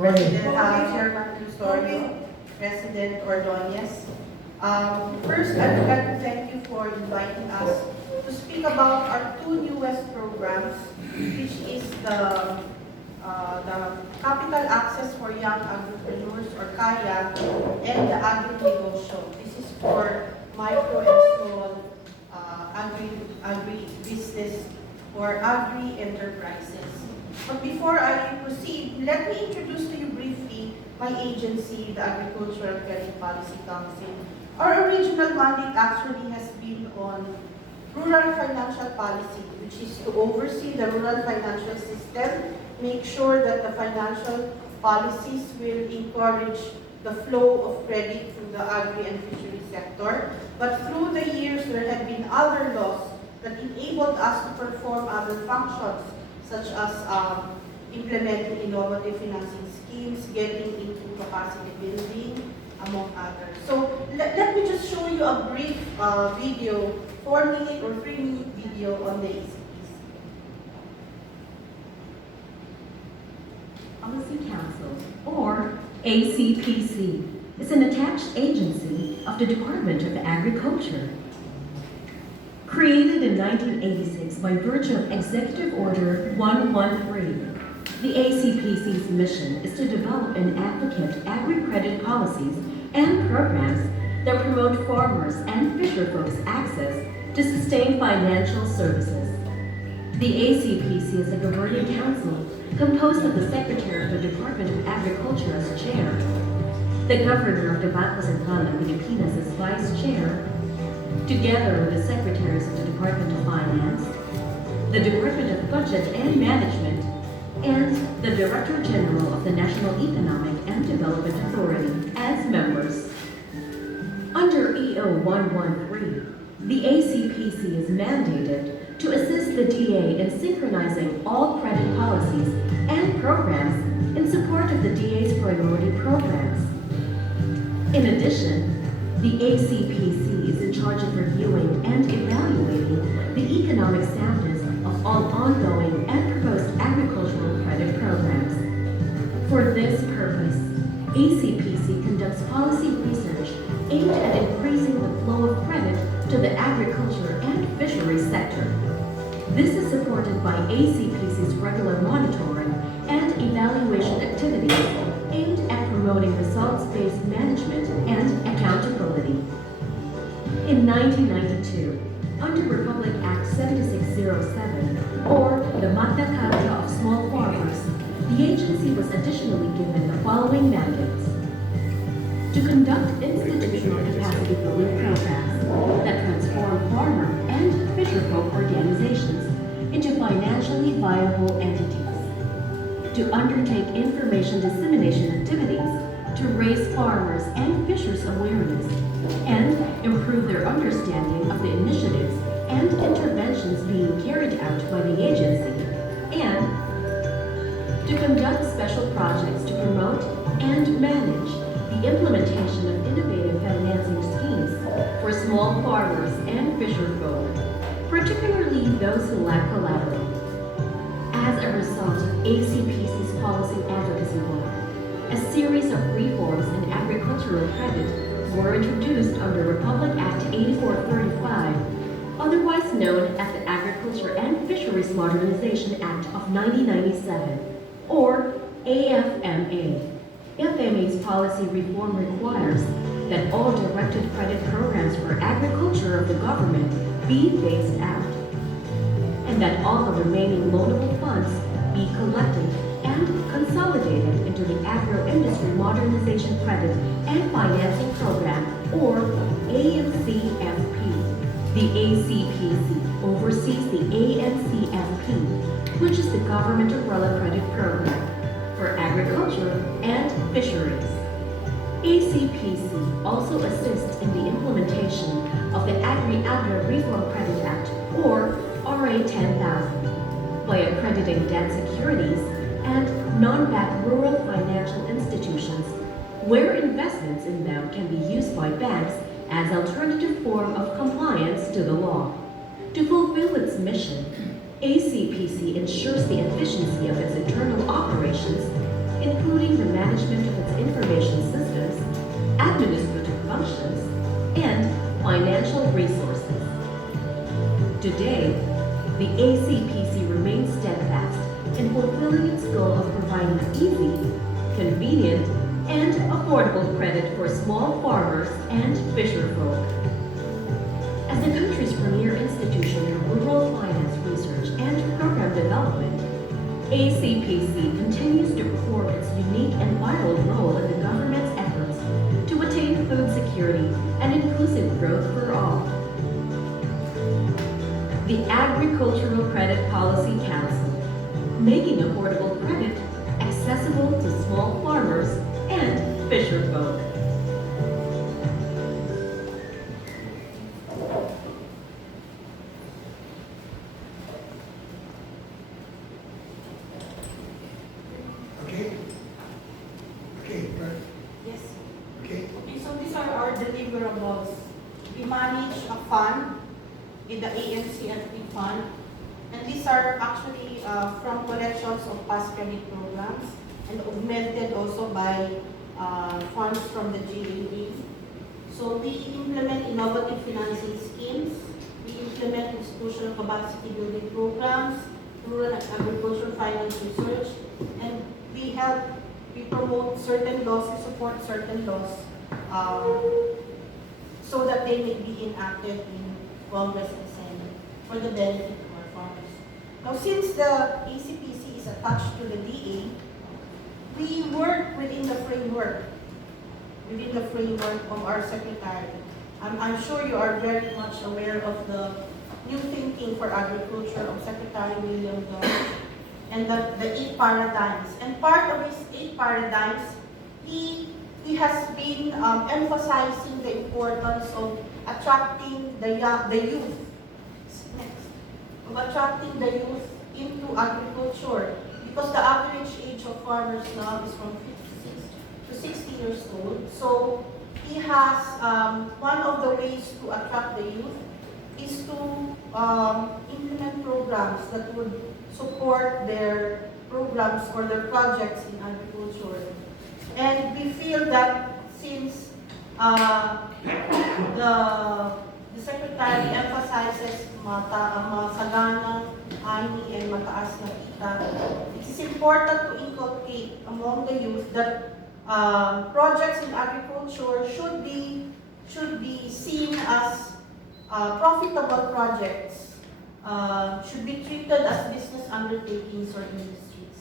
President Chairman Tusorio, President Ordonez. First, I would like to thank you for inviting us to speak about our two newest programs, which is the Capital Access for Young Entrepreneurs, or KAYA, and the Agri Negosyo. This is for micro and small agri-business or agri-enterprises. But before I proceed, let me introduce to you briefly my agency, the Agricultural Credit Policy Council. Our original mandate actually has been on rural financial policy, which is to oversee the rural financial system, make sure that the financial policies will encourage the flow of credit through the agri and fishery sector. But through the years, there have been other laws that enabled us to perform other functions, such as implementing innovative financing schemes, getting into capacity building, among others. So let me just show you a brief video, 4-minute or 3-minute video on the ACPC. Policy Council, or ACPC, is an attached agency of the Department of Agriculture. Created in 1986 by virtue of Executive Order 113, the ACPC's mission is to develop and advocate agri-credit policies and programs that promote farmers and fisherfolks' access to sustained financial services. The ACPC is a governing council composed of the Secretary of the Department of Agriculture as chair, the Governor of the Bangko Sentral ng Pilipinas as vice chair, together with the Secretaries of the Department of Finance, the Department of Budget and Management, and the Director General of the National Economic and Development Authority as members. Under EO 113, the ACPC is mandated to assist the DA in synchronizing all credit policies and programs in support of the DA's priority programs. In addition, the ACPC is in charge of reviewing and evaluating the economic soundness of all ongoing and proposed agricultural credit programs. For this purpose, ACPC conducts policy research aimed at increasing the flow of credit to the agriculture and fisheries sector. This is supported by ACPC's regular monitoring and evaluation activities aimed at promoting results-based management and accountability. In 1992, under Republic Act 7607, or the Magna Carta of Small Farmers, the agency was additionally given the following mandates: to conduct institutional capacity building programs that transform farmer and fisherfolk organizations into financially viable entities, to undertake information dissemination activities to raise farmers and fishers' awareness and improve their understanding of the initiatives and interventions being carried out by the agency, and to conduct special projects to promote and manage the implementation of innovative financing schemes for small farmers and fisherfolk, particularly those who lack collateral. As a result of ACPC's policy advocacy work, a series of reforms in agricultural credit were introduced under Republic Act 8435, otherwise known as the Agriculture and Fisheries Modernization Act of 1997, or AFMA. AFMA's policy reform requires that all directed credit programs for agriculture of the government be phased out, and that all the remaining loanable funds be collected and consolidated into the Agro-Industry Modernization Credit and Financing Program, or ACFP. The ACPC oversees the ACFP, which is the Government Umbrella Credit Program for agriculture and fisheries. ACPC also assists in the implementation of the Agri-Agro Reform Credit Act, or RA 10,000, by accrediting debt securities and non-bank rural financial institutions where investments in them can be used by banks as alternative form of compliance to the law. To fulfill its mission, ACPC ensures the efficiency of its internal operations including the management of its information systems, administrative functions, and financial resources. Today, the ACPC remains steadfast in fulfilling its goal of providing easy, convenient, and affordable credit for small farmers and fisherfolk. As the country's premier institution in rural finance research and program development, ACPC continues to perform its unique and vital role in the government's efforts to attain food security and inclusive growth for all. The Agricultural Credit Policy Council, making affordable credit accessible to small farmers and fisherfolk. Okay? Okay, right. Yes. Okay. Okay, so these are our deliverables. We manage a fund in the AMCFP fund, and these are actually from collections of past credit programs and augmented also by funds from the GAA. So we implement innovative financing schemes, we implement institutional capacity building programs, rural and agricultural finance research, and we promote certain laws, we support certain laws so that they may be enacted in Congress and Senate for the benefit of our farmers. Now, since the ACPC is attached to the DA, we work within the framework of our secretary. I'm sure you are very much aware of the new thinking for agriculture of Secretary William Dong and the 8 paradigms. And part of his 8 paradigms, he has been emphasizing the importance of attracting the youth. Next. Of attracting the youth into agriculture, because the average age of farmers now is from 56 to 60 years old. So he has one of the ways to attract the youth is to implement programs that would support their programs or their projects in agriculture. And we feel that since the Secretary emphasizes masaganang ani and mataas na kita, it is important to inculcate among the youth that projects in agriculture should be seen as profitable projects, should be treated as business undertakings or industries.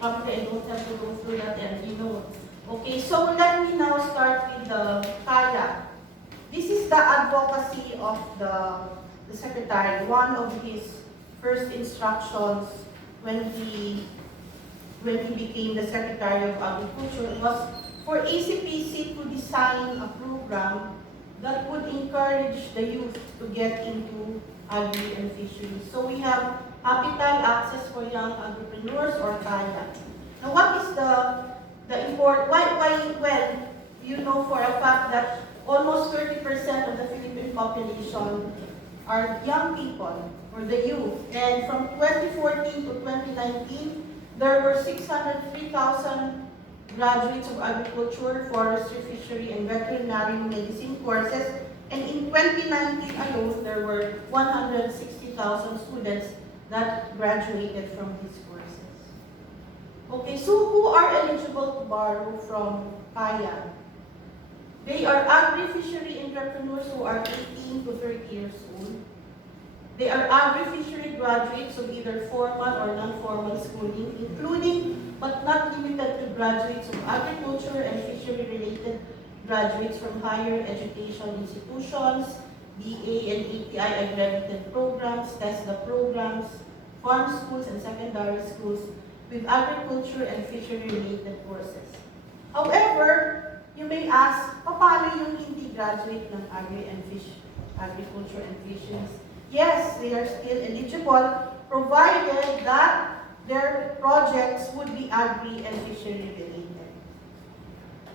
Probably I don't have to go through that, and you know. Okay, so let me now start with the KAYA. This is the advocacy of the Secretary. One of his first instructions when he became the Secretary of Agriculture was for ACPC to design a program that would encourage the youth to get into agri and fisheries. So we have Capital Access for Young Entrepreneurs, or KAYA. Now, what is the import? Well, you know for a fact that almost 30% of the Philippine population are young people, or the youth. And from 2014 to 2019, there were 603,000 graduates of agriculture, forestry, fishery, and veterinary medicine courses. And in 2019 alone, there were 160,000 students that graduated from these courses. Okay, so who are eligible to borrow from KAYA? They are Agri Fishery entrepreneurs who are 18 to 30 years old. They are Agri Fishery graduates of either formal or non-formal schooling, including but not limited to graduates of agriculture and fishery-related graduates from higher education institutions, BA and ATI accredited programs, TESDA programs, farm schools and secondary schools with agriculture and fishery-related courses. However, you may ask, paano yung hindi graduate ng agriculture and fisheries? Yes, they are still eligible, provided that their projects would be agri and fishery-related.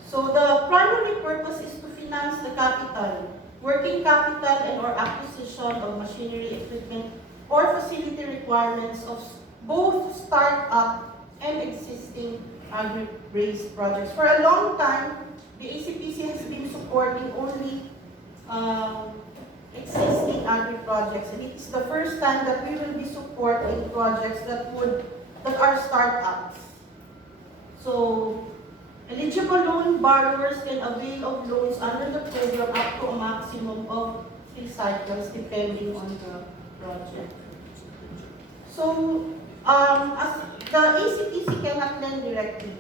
So the primary purpose is to finance the capital, working capital and or acquisition of machinery, equipment, or facility requirements of both start-up and existing agri-based projects. For a long time, the ACPC has been supporting only existing agri projects, and it is the first time that we will be supporting projects that are startups. So, eligible loan borrowers can avail of loans under the program up to a maximum of 3 cycles depending on the project. So, as the ACPC cannot lend directly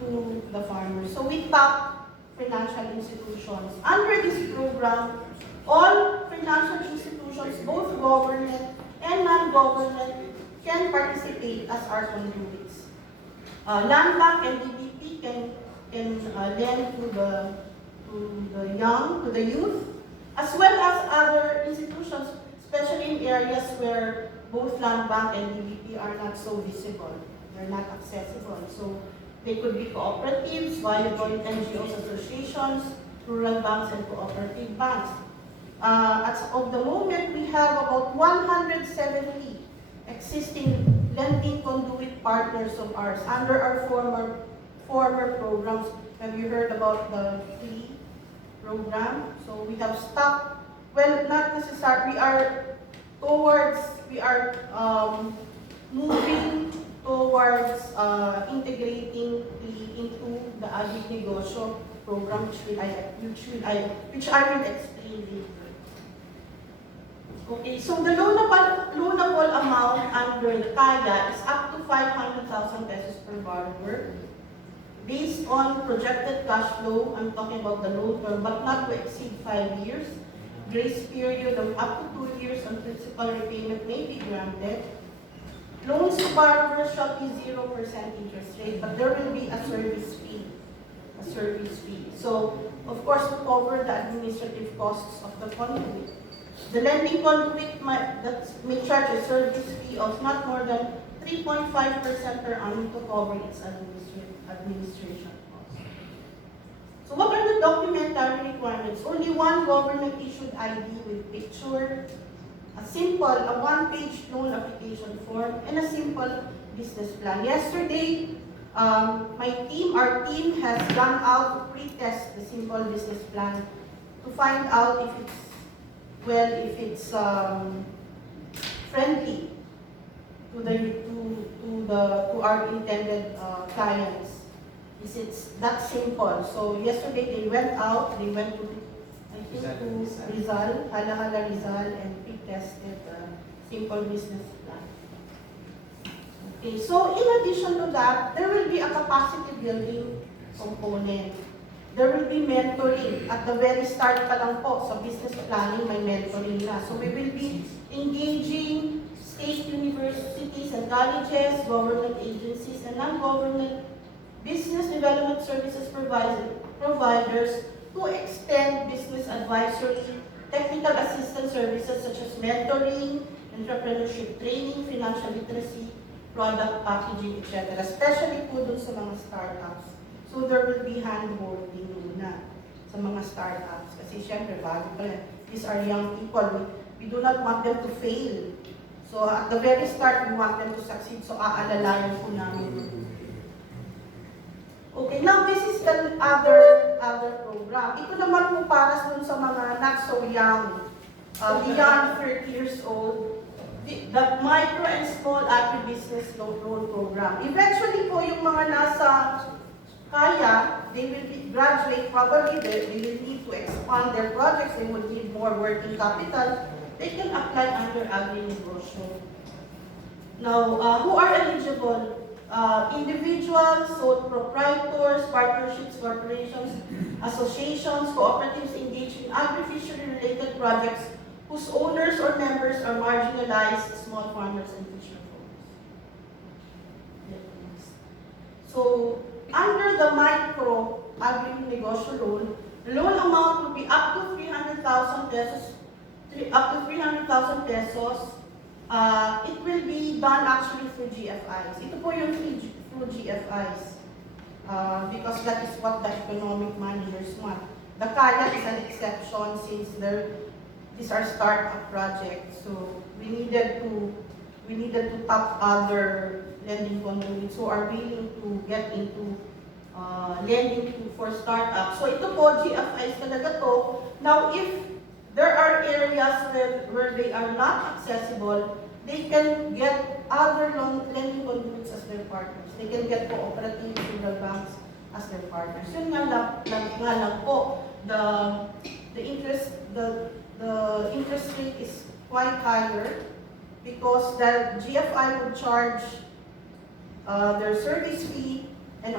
to the farmers, so we tap financial institutions. Under this program, all financial institutions, both government and non-government, can participate as our conduits. Land Bank and DBP can lend to the young, to the youth, as well as other institutions, especially in areas where both Land Bank and DBP are not so visible, they're not accessible. So they could be cooperatives, viable NGOs, associations, rural banks, and cooperative banks. As of the moment, we have about 170 existing lending conduit partners of ours under our former programs. Have you heard about the TREE program? So we have stopped, well, not necessarily, we are moving towards integrating into the Agri Negosyo program, which I will explain later. Okay, so the loanable amount under the Kaya is up to 500,000 pesos per borrower. Based on projected cash flow, I'm talking about the loan term, but not to exceed 5 years. Grace period of up to 2 years on principal repayment may be granted. Loans to borrowers shall be 0% interest rate, but there will be a service fee. So, of course, to cover the administrative costs of the conduit. The lending conduit may charge a service fee of not more than 3.5% per annum to cover its administration costs. So what are the documentary requirements? Only one government-issued ID with picture, a one-page loan application form, and a simple business plan. Yesterday, our team has gone out to pre-test the simple business plan to find out if it's friendly to our intended clients. Is it that simple? So yesterday they went to Rizal, Hala Rizal, and pre-tested the simple business plan. Okay, so in addition to that, there will be a capacity building component. There will be mentoring. At the very start pa lang po, sa business planning, may mentoring na. So we will be engaging state universities and colleges, government agencies, and non-government business development services providers to extend business advisory, technical assistance services such as mentoring, entrepreneurship training, financial literacy, product packaging, etc. Especially po dun sa mga startups. So there will be hand-holding muna sa mga startups. Kasi syempre, bago pa yan. These are young people. We do not want them to fail. So at the very start, we want them to succeed. So aalalayan po namin. Okay, now this is the other program. Ito naman po para dun sa mga not so young, beyond 30 years old, the micro and small agribusiness loan program. Eventually po yung mga nasa Kaya, they will graduate, probably they will need to expand their projects, they will need more working capital, they can apply under Agri Negosyo. Now, who are eligible? Individuals, sole proprietors, partnerships, corporations, associations, cooperatives engaged in Agri Fishery related projects whose owners or members are marginalized small farmers and fisherfolk. So, under the micro Agri Negosyo loan, the loan amount will be up to 300,000 pesos. It will be done actually through GFIs. Ito po yung through GFIs. Because that is what the economic managers want. The Kaya is an exception since these are startup projects. So we needed to we needed to tap other lending conduits who are willing to get into lending for startups. So ito po, GFIs talaga to. Now, if there are areas where they are not accessible, they can get other lending conduits as their partners. They can get cooperative rural banks as their partners. Yun nga lang po, the interest rate is quite higher because the GFI would charge their service fee and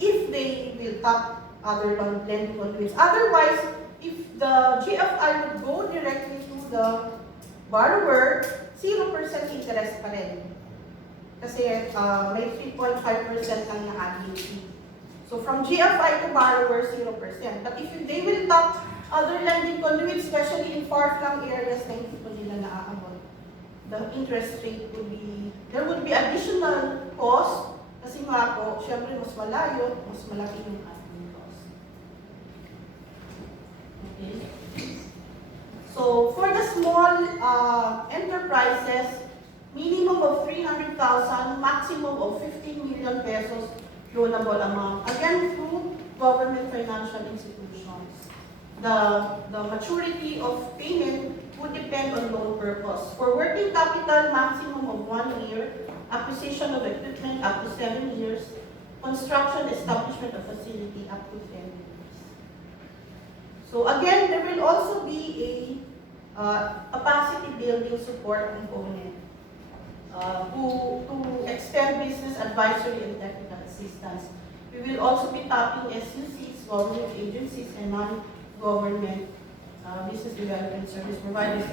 if they will tap other lending conduits. Otherwise, if the GFI would go directly to the borrower, 0% interest pa rin. Kasi may 3.5% ang na-admin fee. So from GFI to borrower, 0%. But if they will tap other lending conduits, especially in far-flung areas na hindi po nila naaabot, the interest rate would be, there would be additional cost kasi nga po, syempre mas malayo, mas malaki yung admin cost. Okay. So for the small enterprises, minimum of 300,000, maximum of 15 million pesos loanable amount. Again, through government financial institutions. The maturity of payment would depend on loan purpose. For working capital, maximum of 1 year. Acquisition of equipment up to 7 years. Construction, establishment of facility up to 10 years. So again, there will also be a capacity building support component to extend business advisory and technical assistance. We will also be tapping SUCs, government agencies, and non-government business development service providers.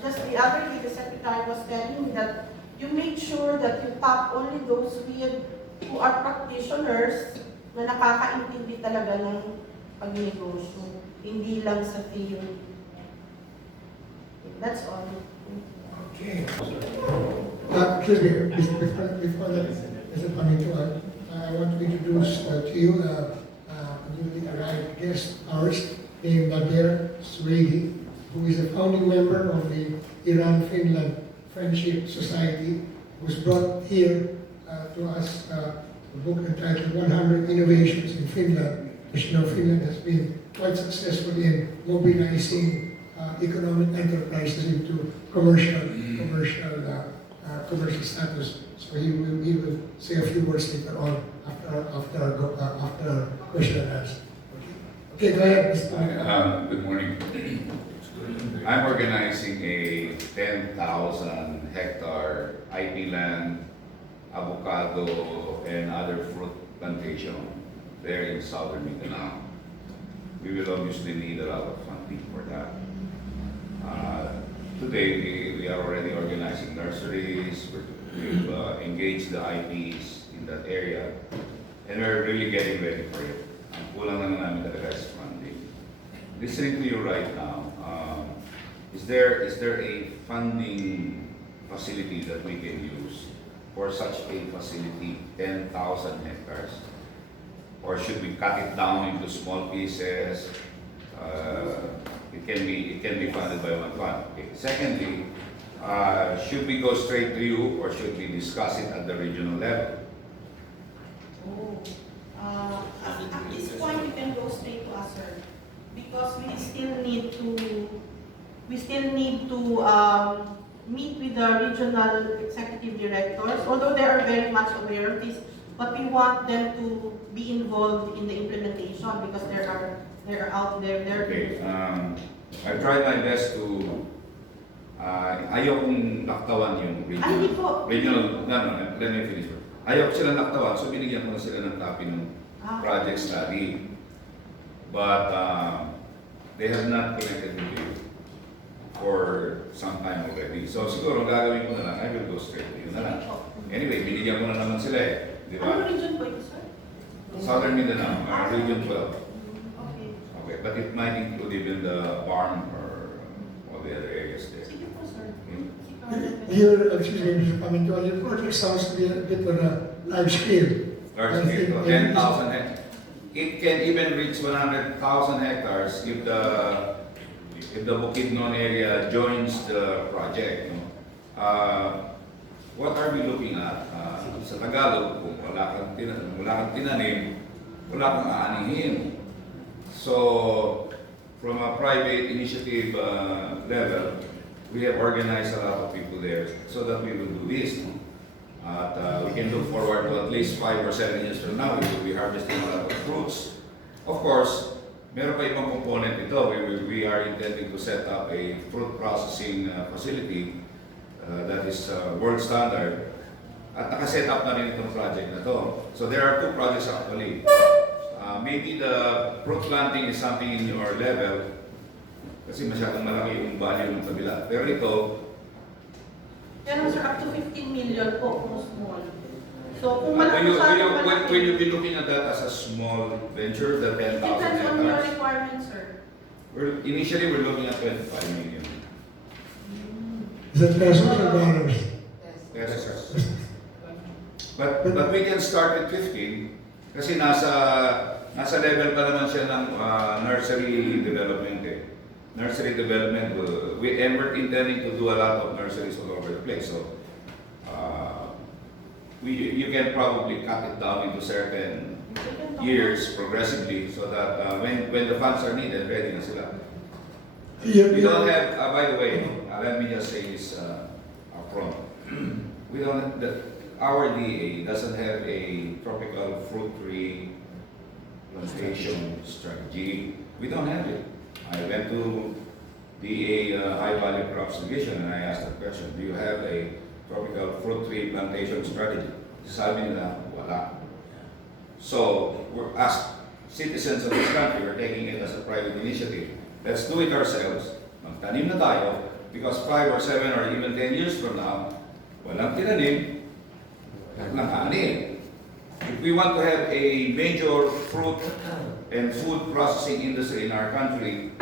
Just the other day, the Secretary was telling me that you make sure that you tap only those who are practitioners na nakakaintindi talaga ng pagnegosyo, hindi lang sa theory. That's all. Okay. Excuse me, before that, Mr. Pamito, I want to introduce to you a newly arrived guest of ours named Badiola, who is a founding member of the Iran-Finland Friendship Society, was brought here to us a book entitled 100 Innovations in Finland, which now Finland has been quite successful in mobilizing economic enterprises into commercial status. So he will say a few words later on after question and answer. Okay, go ahead, Mr. Good morning. I'm organizing a 10,000 hectare IP land, avocado, and other fruit plantation there in southern Mindanao. We will obviously need a lot of funding for that. Today, we are already organizing nurseries. We've engaged the IPs in that area, and we're really getting ready for it. Ang kulang lang namin talaga is funding. Listening to you right now, is there a funding facility that we can use for such a facility, 10,000 hectares? Or should we cut it down into small pieces? It can be funded by one fund. Okay. Secondly, should we go straight to you or should we discuss it at the regional level? At this point, we can go straight to us, sir, because we still need to meet with the regional executive directors, although they are very much aware of this, but we want them to be involved in the implementation because they're out there. Okay. I've tried my best to ayaw kong naktawan yung regional, let me finish. Ayaw ko sila naktawan, so binigyan ko na sila ng copy ng project study. But they have not connected with you for some time already. So siguro gagawin ko na lang, I will go straight to you na lang. Anyway, binigyan ko na naman sila eh. Di ba? Ano region po ito, sir? Southern Mindanao, Region 12. Okay. Okay, but it might include even the farm or all the other areas there. Sige po, sir. Here, excuse me, Mr. Pamito, your project sounds to be a bit on a large scale. Large scale, 10,000 hectares. It can even reach 100,000 hectares if the Bukidnon area joins the project. what are we looking at? Sa Tagalog, kung wala kang tinanim, wala kang aanihin. So, from a private initiative level, we have organized a lot of people there so that we will do this. At we can look forward to at least 5 or 7 years from now, we will be harvesting a lot of fruits. Of course, meron pa ibang component ito. We are intending to set up a fruit processing facility that is world standard. At nakaset up na rin itong project na to. So there are 2 projects actually. Maybe the fruit planting is something in your level kasi masyadong malaki yung value ng kabila. Pero ito, Pero sir, up to 15 million po kung small. So kung malaki will you be looking at that as a small venture, the 10,000 depends on your hectares? requirements, sir. Initially, we're looking at 25 million. Is it pesos or dollars? Yes, sir. But we can start at 15 kasi nasa level pa naman siya ng nursery development eh. Nursery development, and we're intending to do a lot of nurseries all over the place. So, you can probably cut it down into certain years progressively so that when the funds are needed, ready na sila. We don't have, by the way, let me just say this upfront. We don't, our DA doesn't have a tropical fruit tree plantation strategy. We don't have it. I went to DA High Value Crops Division and I asked the question, do you have a tropical fruit tree plantation strategy? Sabi nila, wala. So, as citizens of this country, we're taking it as a private initiative. Let's do it ourselves. Magtanim na tayo because 5 or 7 or even 10 years from now, walang tinanim, walang kanin. If we want to have a major fruit and food processing industry in our country,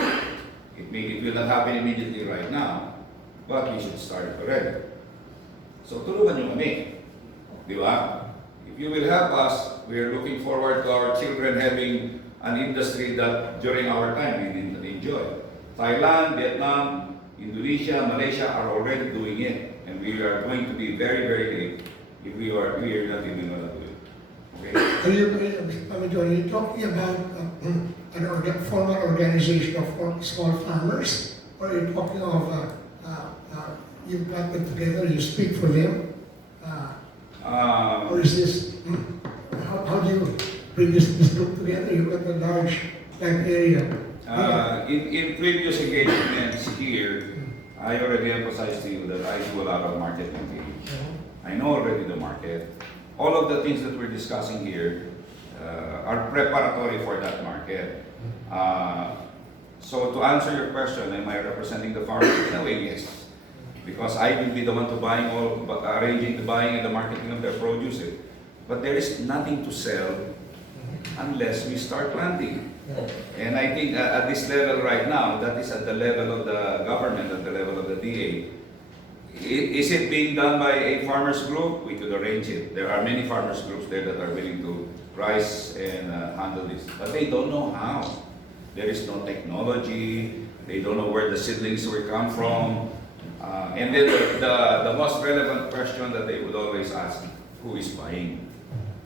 it will not happen immediately right now, but we should start it already. So tulungan nyo kami. Di ba? If you will help us, we are looking forward to our children having an industry that during our time we didn't enjoy. Thailand, Vietnam, Indonesia, Malaysia are already doing it, and we are going to be very, very late if we are not even going to do it. Okay? Are you talking about formal organization of small farmers, or are you talking of you got them together, you speak for them, or is this how do you bring this group together? You got a large land area. In previous engagements here, I already emphasized to you that I do a lot of market engagement. I know already the market. All of the things that we're discussing here are preparatory for that market. So to answer your question, am I representing the farmers? In a way, yes. Because I will be the one to arranging the buying and the marketing of their produce. But there is nothing to sell unless we start planting. And I think at this level right now, that is at the level of the government, at the level of the DA. Is it being done by a farmers group? We could arrange it. There are many farmers groups there that are willing to price and handle this. But they don't know how. There is no technology. They don't know where the seedlings will come from. And then the most relevant question that they would always ask, who is buying?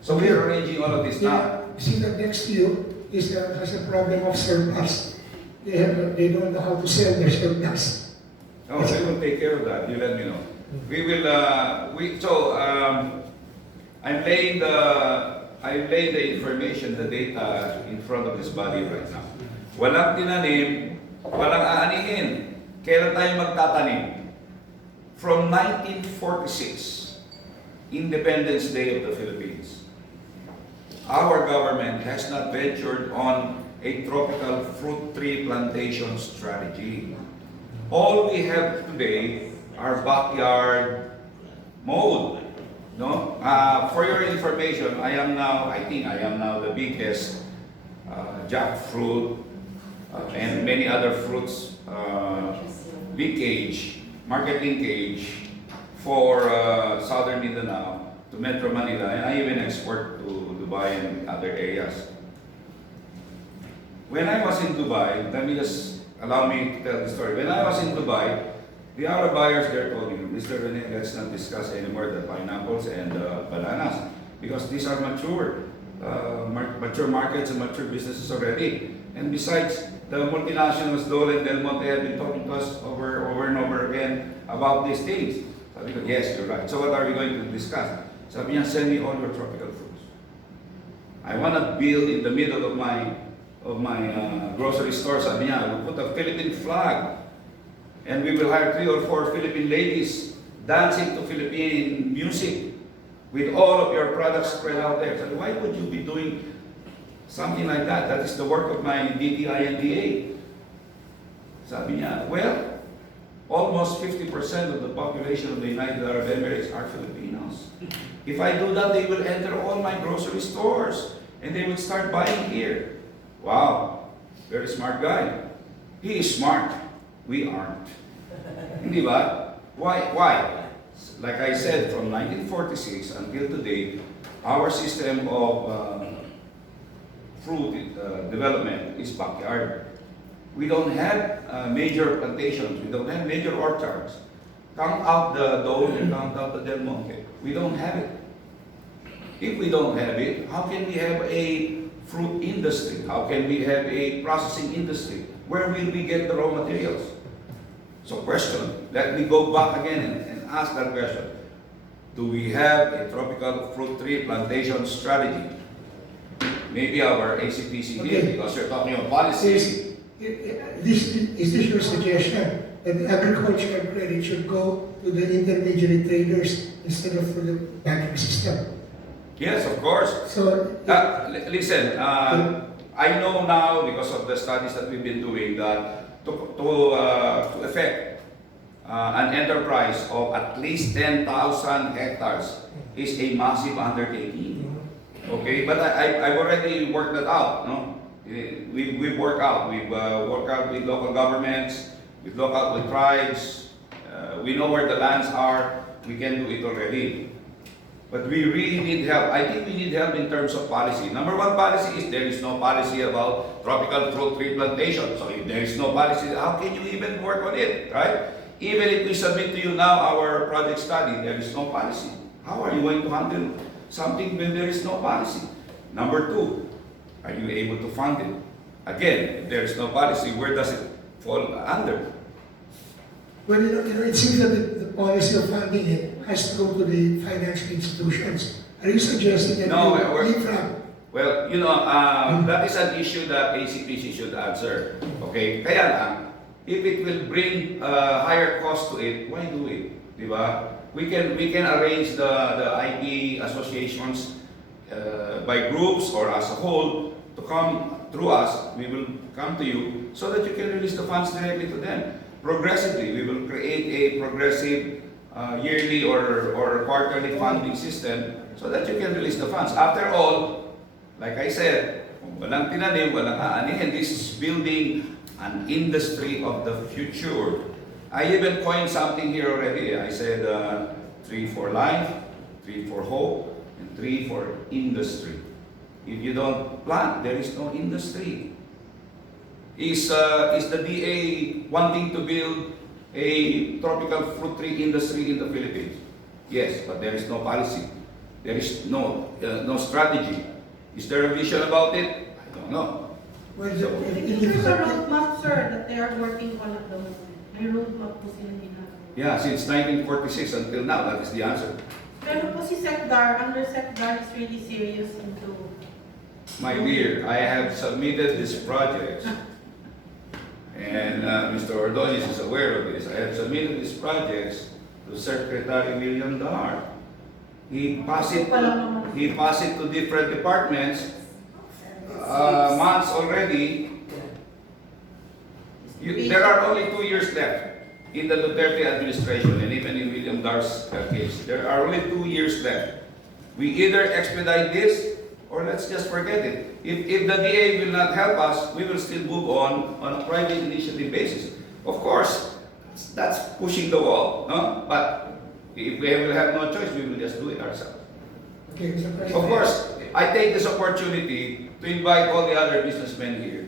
So we are arranging all of this now. You see, the next to you has a problem of surplus. They don't know how to sell their surplus. Oh, we will take care of that. You let me know. We will. I'm laying the information, the data in front of this body right now. Walang tinanim, walang aanihin. Kailan tayo magtatanim? From 1946, Independence Day of the Philippines, our government has not ventured on a tropical fruit tree plantation strategy. All we have today are backyard mode. No? For your information, I think I am now the biggest jackfruit and many other fruits big cage, marketing cage for southern Mindanao to Metro Manila, and I even export to Dubai and other areas. When I was in Dubai, let me just allow me to tell the story. When I was in Dubai, the other buyers there told me, Mr. Rene, let's not discuss anymore the pineapples and bananas because these are mature markets and mature businesses already. And besides, the multinationals, Dole and Del Monte, have been talking to us over and over again about these things. Sabi ko, yes, you're right. So what are we going to discuss? Sabi niya, send me all your tropical fruits. I want to build in the middle of my grocery store. Sabi niya, we'll put a Philippine flag and we will hire 3 or 4 Philippine ladies dancing to Philippine music with all of your products spread out there. So why would you be doing something like that? That is the work of my DTI. Sabi niya, well, almost 50% of the population of the United Arab Emirates are Filipinos. If I do that, they will enter all my grocery stores and they will start buying here. Wow, very smart guy. He is smart. We aren't. Hindi ba? Why? Like I said, from 1946 until today, our system of fruit development is backyard. We don't have major plantations. We don't have major orchards. Count out the Dole and count out the Del Monte. We don't have it. If we don't have it, how can we have a fruit industry? How can we have a processing industry? Where will we get the raw materials? So question, let me go back again and ask that question. Do we have a tropical fruit tree plantation strategy? Maybe our ACPC Okay. here, because you're talking about policy. Is this your suggestion that the agricultural credit should go to the intermediary traders instead of for the banking system? Yes, of course. So, Listen, I know now because of the studies that we've been doing that to effect an enterprise of at least 10,000 hectares is a massive undertaking. Okay, but I've already worked that out. No, we've worked out. We've worked out with local governments. We've worked out with tribes. We know where the lands are. We can do it already. But we really need help. I think we need help in terms of policy. Number one policy is there is no policy about tropical fruit tree plantation. So if there is no policy, how can you even work on it, right? Even if we submit to you now our project study, there is no policy. How are you going to handle something when there is no policy? Number two, are you able to fund it? Again, if there is no policy, where does it fall under? well, it seems that the policy of funding it has to go to the financial institutions. Are you suggesting that No, you we're- leapfrog? Well, that is an issue that ACPC should answer. Okay? Kaya lang, if it will bring higher cost to it, why do it? Di ba? We can arrange the IP associations by groups or as a whole to come through us. We will come to you so that you can release the funds directly to them. Progressively, we will create a progressive yearly or quarterly funding system so that you can release the funds. After all, like I said, kung walang tinanim, walang aanihin, this is building an industry of the future. I even coined something here already. I said 3 for life, 3 for hope, and 3 for industry. If you don't plant, there is no industry. Is the DA wanting to build a tropical fruit tree industry in the Philippines? Yes, but there is no policy. There is no strategy. Is there a vision about it? I don't know. Well, I think there's a roadmap, sir, that they are working on at the moment. May roadmap po sila ginagawa. Yeah, since 1946 until now, that is the answer. Pero po si Secdar, under Secdar is really serious into... My dear, I have submitted this project, and Mr. Ordonez is aware of this. I have submitted these projects to Secretary William Dar. He passed it to different departments months already. There are only 2 years left in the Duterte administration, and even in William Dar's case. There are only 2 years left. We either expedite this or let's just forget it. If the DA will not help us, we will still move on a private initiative basis. Of course, that's pushing the wall, no? But if we will have no choice, we will just do it ourselves. Okay, Mr. President. Of course, I take this opportunity to invite all the other businessmen here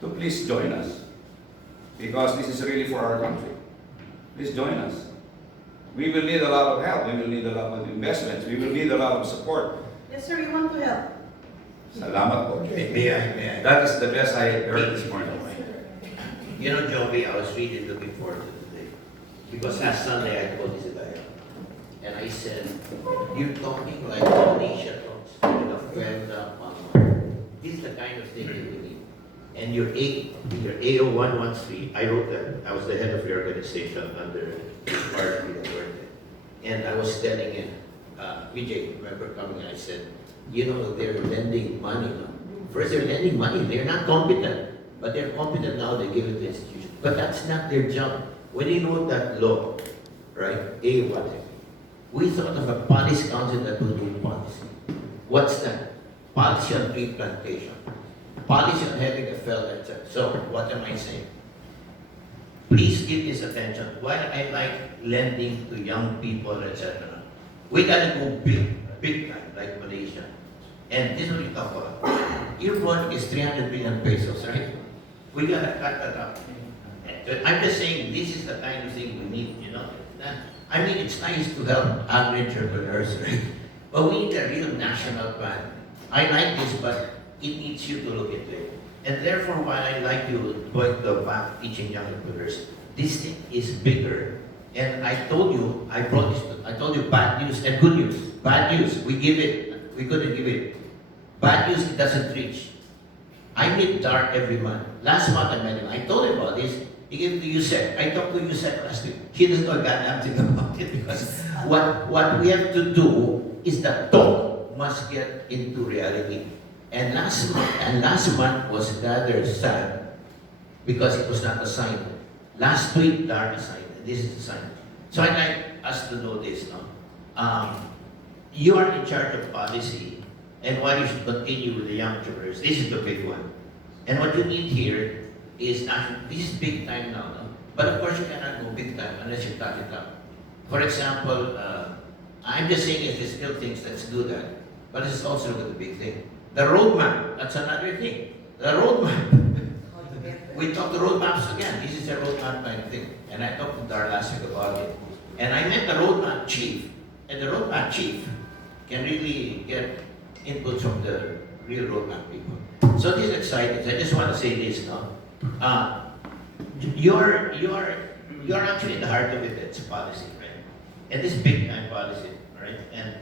to please join us, because this is really for our country. Please join us. We will need a lot of help. We will need a lot of investments. We will need a lot of support. Yes, sir, we want to help. Salamat po. May I? That is the best I heard this morning. You know, Joey, I was really looking forward to today. Because last Sunday I told this guy, and I said, you're talking like Malaysia talks, with a friend on. This is the kind of thing that we need. And your AO113, I wrote that. I was the head of the organization under this party that worked there. And I was telling him, Vijay, remember coming, and I said, you know, they're lending money now. First, they're lending money. They're not competent. But they're competent now, they give it to the institution. But that's not their job. When they wrote that law, right, A1, we thought of a policy council that will do policy. What's that? Policy on tree plantation. Policy on having a fell, etc. So, what am I saying? Please give this attention. While I like lending to young people, etc., we gotta go big time, like Malaysia. And this is what you talk about. Your project is 300 billion pesos, right? We gotta cut that up. I'm just saying, this is the kind of thing we need, you know. I mean, it's nice to help agri-entrepreneurs, right? But we need a real national plan. I like this, but it needs you to look into it. And therefore, while I like you going to back teaching young entrepreneurs, this thing is bigger. And I told you, I told you bad news and good news. Bad news, we couldn't give it. Bad news, it doesn't reach. I meet Dark every month. Last month I met him. I told him about this. He gave it to Yusek. I talked to Yusek last week. He doesn't know a goddamn thing about it because what we have to do is that talk must get into reality. And last month was rather sad because it was not assigned. Last week Dark assigned. This is the sign. So I'd like us to know this. No? You are in charge of policy and why you should continue with the young entrepreneurs. This is the big one. And what you need here is, this is big time now. No? But of course you cannot go big time unless you touch it up. For example, I'm just saying if there's still things that's good at, but this is also the big thing. The roadmap, that's another thing. The roadmap. We talked the roadmaps again. This is a roadmap kind of thing. And I talked to Dar last week about it. And I met the roadmap chief. And the roadmap chief can really get input from the real roadmap people. So this is exciting. I just want to say this, no? You're actually in the heart of it. It's policy, right? And this big time policy, right? And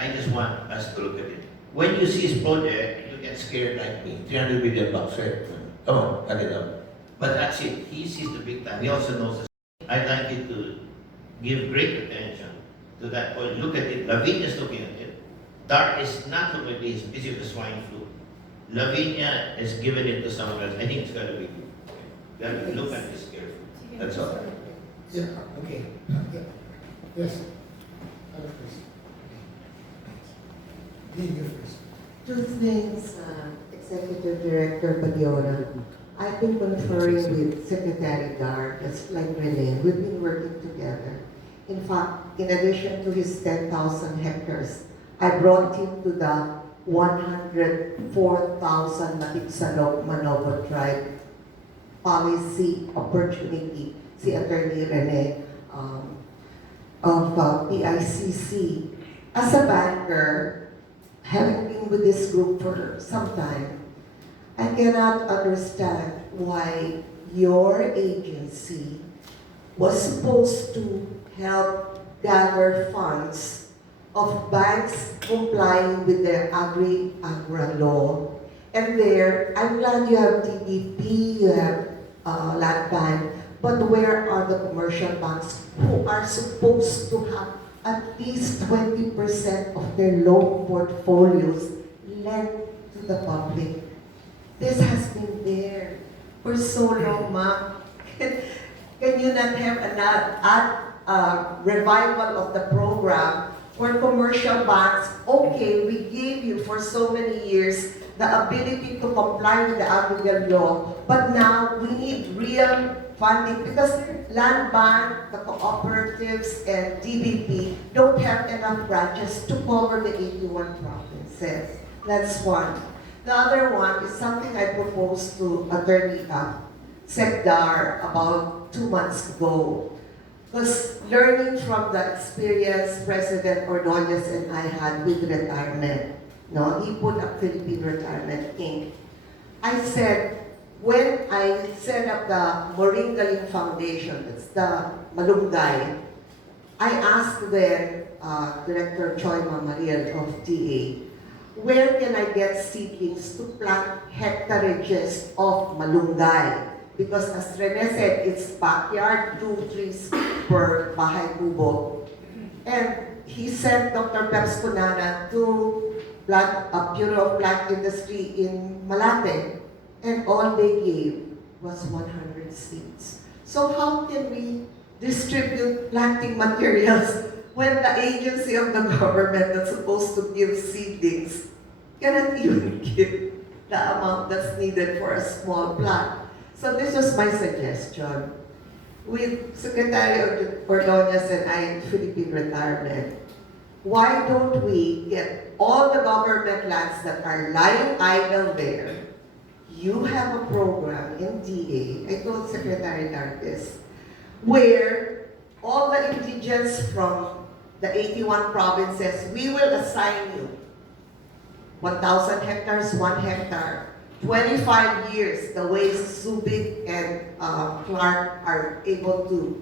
I just want us to look at it. When you see his project, you get scared like me. 300 billion bucks, right? Come on, cut it out. But that's it. He sees the big time. He also knows the. I'd like you to give great attention to that point. Look at it. Lavinia's looking at it. Dark is not looking at it. He's busy with the swine flu. Lavinia has given it to someone else. I think it's got to be good. You have to look at this carefully. That's all. Yeah, okay. Yes. You first. Two things, Executive Director Badiola. I've been conferring with Secretary Dar, just like Rene. We've been working together. In fact, in addition to his 10,000 hectares, I brought him to the 104,000 Matiksalok Manobo tribe policy opportunity, si Attorney Rene of PICC. As a banker, having been with this group for some time, I cannot understand why your agency was supposed to help gather funds of banks complying with the Agri-Agra law. And there, I'm glad you have TDP, you have Land Bank, but where are the commercial banks who are supposed to have at least 20% of their loan portfolios lent to the public? This has been there for so long, ma'am. Can you not have a revival of the program where commercial banks, okay, we gave you for so many years the ability to comply with the Agri law, but now we need real funding because Land Bank, the cooperatives, and DBP don't have enough branches to cover the 81 provinces. That's one. The other one is something I proposed to Attorney Sekdar about 2 months ago. Because learning from the experience President Ordonez and I had with retirement, no, he put up Philippine Retirement Inc. I said, when I set up the Moringaling Foundation, it's the Malunggay, I asked then Director Choi Mamariel of DA, where can I get seedlings to plant hectareages of malunggay? Because as Rene said, it's backyard, 2 trees per bahay kubo. And he sent Dr. Peps Cunana to Bureau of Plant Industry in Malate. And all they gave was 100 seeds. So how can we distribute planting materials when the agency of the government that's supposed to give seedlings cannot even give the amount that's needed for a small plant? So this was my suggestion. With Secretary Ordonez and I in Philippine Retirement, why don't we get all the government lands that are lying idle there? You have a program in DA, I told Secretary Dartes, where all the indigents from the 81 provinces, we will assign you 1,000 hectares, 1 hectare, 25 years, the way Subic and Clark are able to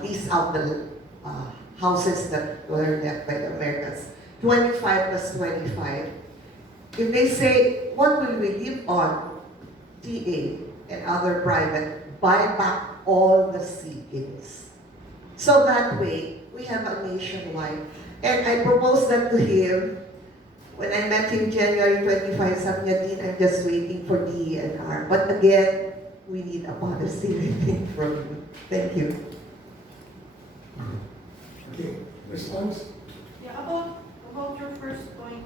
lease out the houses that were left by the Americans. 25 plus 25. If they say, what will we live on? DA and other private, buy back all the seedlings. So that way, we have a nationwide. And I proposed that to him when I met him January 25, sabi niya, Dean, I'm just waiting for DENR. But again, we need a policy, I think, from you. Thank you. Okay, response? Yeah, about your first point,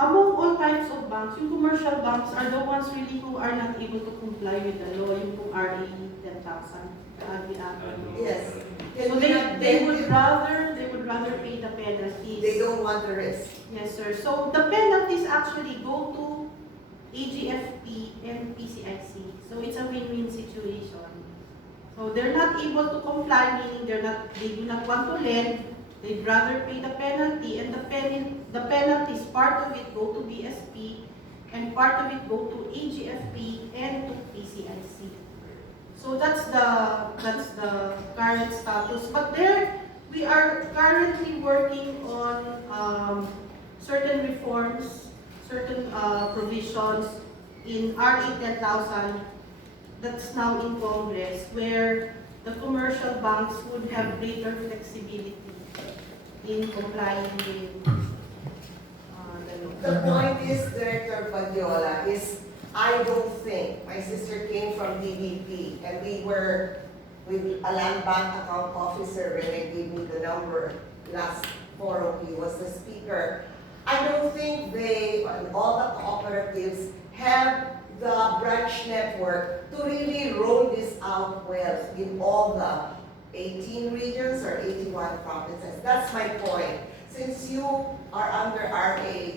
among all types of banks, yung commercial banks are the ones really who are not able to comply with the law, yung kung RA 10,000, the Agri law. Yes. So they would rather pay the penalties. They don't want the risk. Yes, sir. So the penalties actually go to AGFP and PCIC. So it's a win-win situation. So they're not able to comply, meaning they do not want to lend. They'd rather pay the penalty, and the penalties, part of it go to BSP, and part of it go to AGFP and to PCIC. So that's the current status. But there, we are currently working on certain reforms, certain provisions in RA 10,000 that's now in Congress, where the commercial banks would have greater flexibility in complying with the law. The point is, Director Badiola, is I don't think, my sister came from DBP, and we were with a land bank account officer when they gave me the number last forum, he was the speaker. I don't think they, and all the cooperatives, have the branch network to really roll this out well in all the 18 regions or 81 provinces. That's my point. Since you are under RA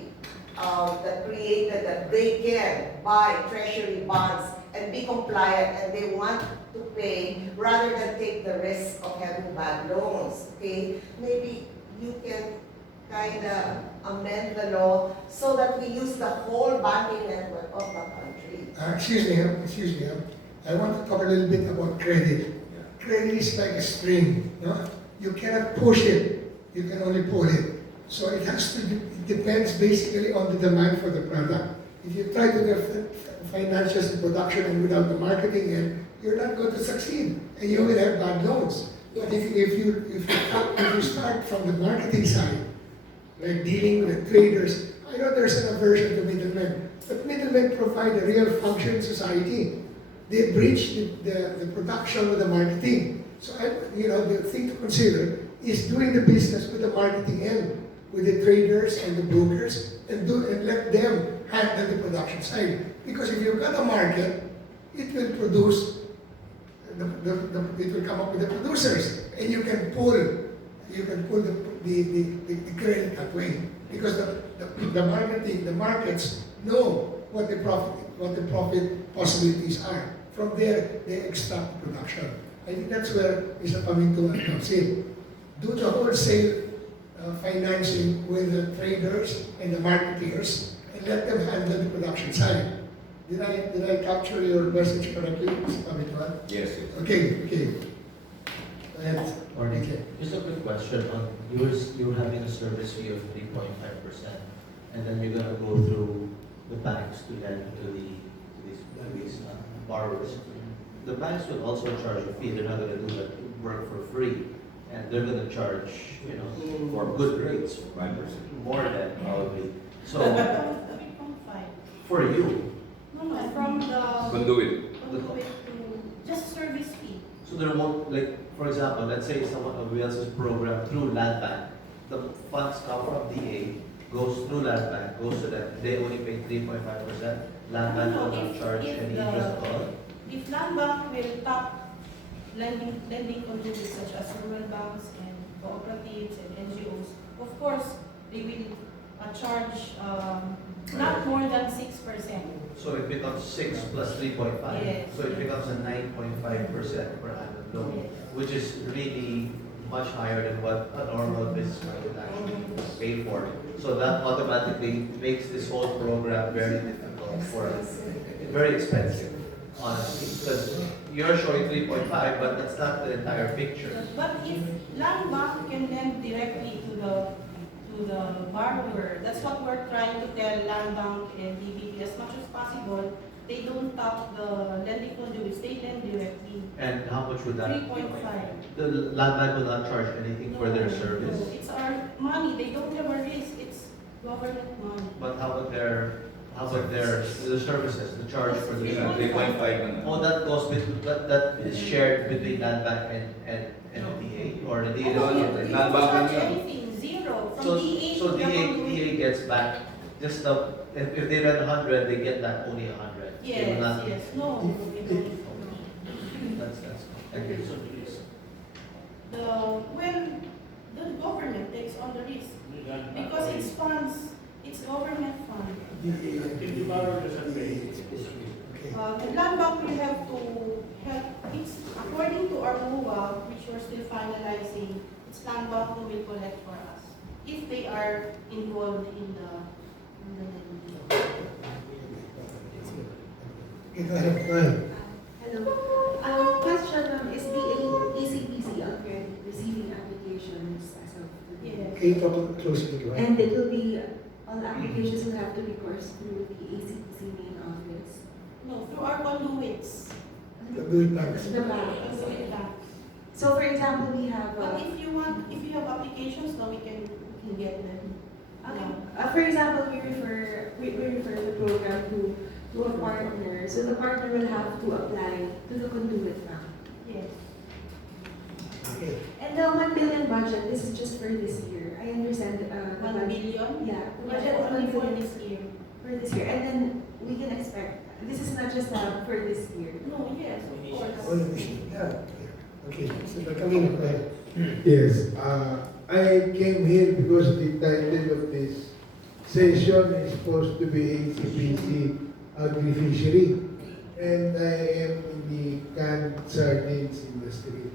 that created that they can buy treasury bonds and be compliant, and they want to pay rather than take the risk of having bad loans, okay? Maybe you can kind of amend the law so that we use the whole banking network of the country. Excuse me. I want to talk a little bit about credit. Credit is like a string. No? You cannot push it. You can only pull it. So it depends basically on the demand for the product. If you try to do financials and production and without the marketing end, you're not going to succeed, and you will have bad loans. But if you start from the marketing side, like dealing with the traders, I know there's an aversion to middlemen, but middlemen provide a real function in society. They bridge the production with the marketing. So the thing to consider is doing the business with the marketing end, with the traders and the brokers, and let them handle the production side. Because if you've got a market, it will produce, it will come up with the producers, and you can pull the credit that way. Because the markets know what the profit possibilities are. From there, they extract production. I think that's where Mr. Pamintuan comes in. Do the wholesale financing with the traders and the marketeers and let them handle the production side. Did I capture your message correctly, Mr. Pamintuan? Yes, yes. Okay. Go ahead. Morning. Okay. Just a quick question on you're having a service fee of 3.5%, and then you're gonna go through the banks to lend to these borrowers. The banks will also charge a fee. They're not gonna do that work for free, and they're gonna charge, you know, for good rates, 5%. more than probably. So 3.5. for you, No, from the Conduit. conduit to just service fee. so there won't, like, for example, let's say someone avails this program through Land Bank. The funds come from DA, goes through Land Bank, goes to them. They only pay 3.5%. Land Bank will not charge If any the- interest at all. If land bank will tap lending conduits such as rural banks and cooperatives and NGOs, of course, they will charge not more than 6%. So it becomes 6 plus 3.5. Yes. So it becomes a 9.5% per annum loan, Yes. which is really much higher than what a normal businessman would actually pay for. So that automatically makes this whole program very difficult very expensive, honestly, because you're showing 3.5, but that's not the entire picture. But if land bank can lend directly to the borrower, that's what we're trying to tell land bank and DBT as much as possible. They don't tap the lending conduits, they lend directly. And how much would that? 3.5. The land bank will not charge anything for their service. No, it's our money, they don't have a risk, it's government money. But how about the services, the charge for the Yeah, service? 3.5 na. Oh, that goes with, that is shared between land bank and the DA, or the DA No, doesn't you get it? don't Land bank charge lang. anything, zero, from So, DA so to the conduit. DA gets back, just the, if they rent 100, they get back only 100. They will not- Yes, no, we don't. That's, thank you. The government takes on the risk, because it's funds, it's government fund. Okay. The land bank will have to help, it's according to our MUA, which we're still finalizing, it's land bank who will collect for us, if they are involved in the lending. Okay, go ahead. Hello. Question, is the ACPC receiving applications as of today? Yes. Can you talk closer to the mic? And it will be, all the applications will have to be coursed through the ACPC main office? No, through our conduits. Conduit banks. The bank. Conduit bank. So for example, we have, But if you have applications, now we can get them. for example, we refer the program to a partner. So the partner will have to apply to the conduit bank. Yes. Okay. And the 1 billion budget, this is just for this year. I understand, the 1 budget- billion? Yeah, the budget Yes, is only 1 for billion this year. for this year. And then we can expect, this is not just for this year. No, yes, of All course. of this, yeah. Okay, so Camino, go ahead. Yes, I came here because the title of this session is supposed to be ACPC Agri Fishery, and I am in the canned sardines industry.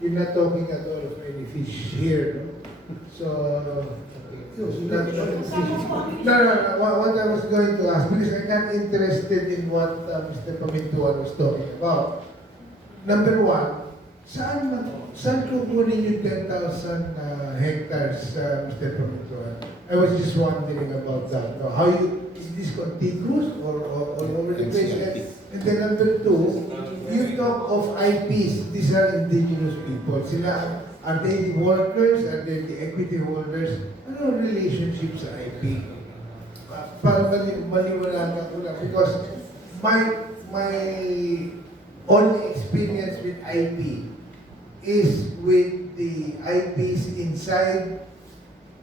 You're not talking at all of any fish here, no? So, what I was going to ask, because I got interested in what Mr. Pamintuan was talking about. Number one, saan kukunin yung 10,000 hectares, Mr. Pamintuan? I was just wondering about that. No? How is this contiguous or all over the place? And then number two, you talk of IPs. These are indigenous people. Are they the workers? Are they the equity holders? Ano relationship sa IP? Para maliwala ko lang. Because my only experience with IP is with the IPs inside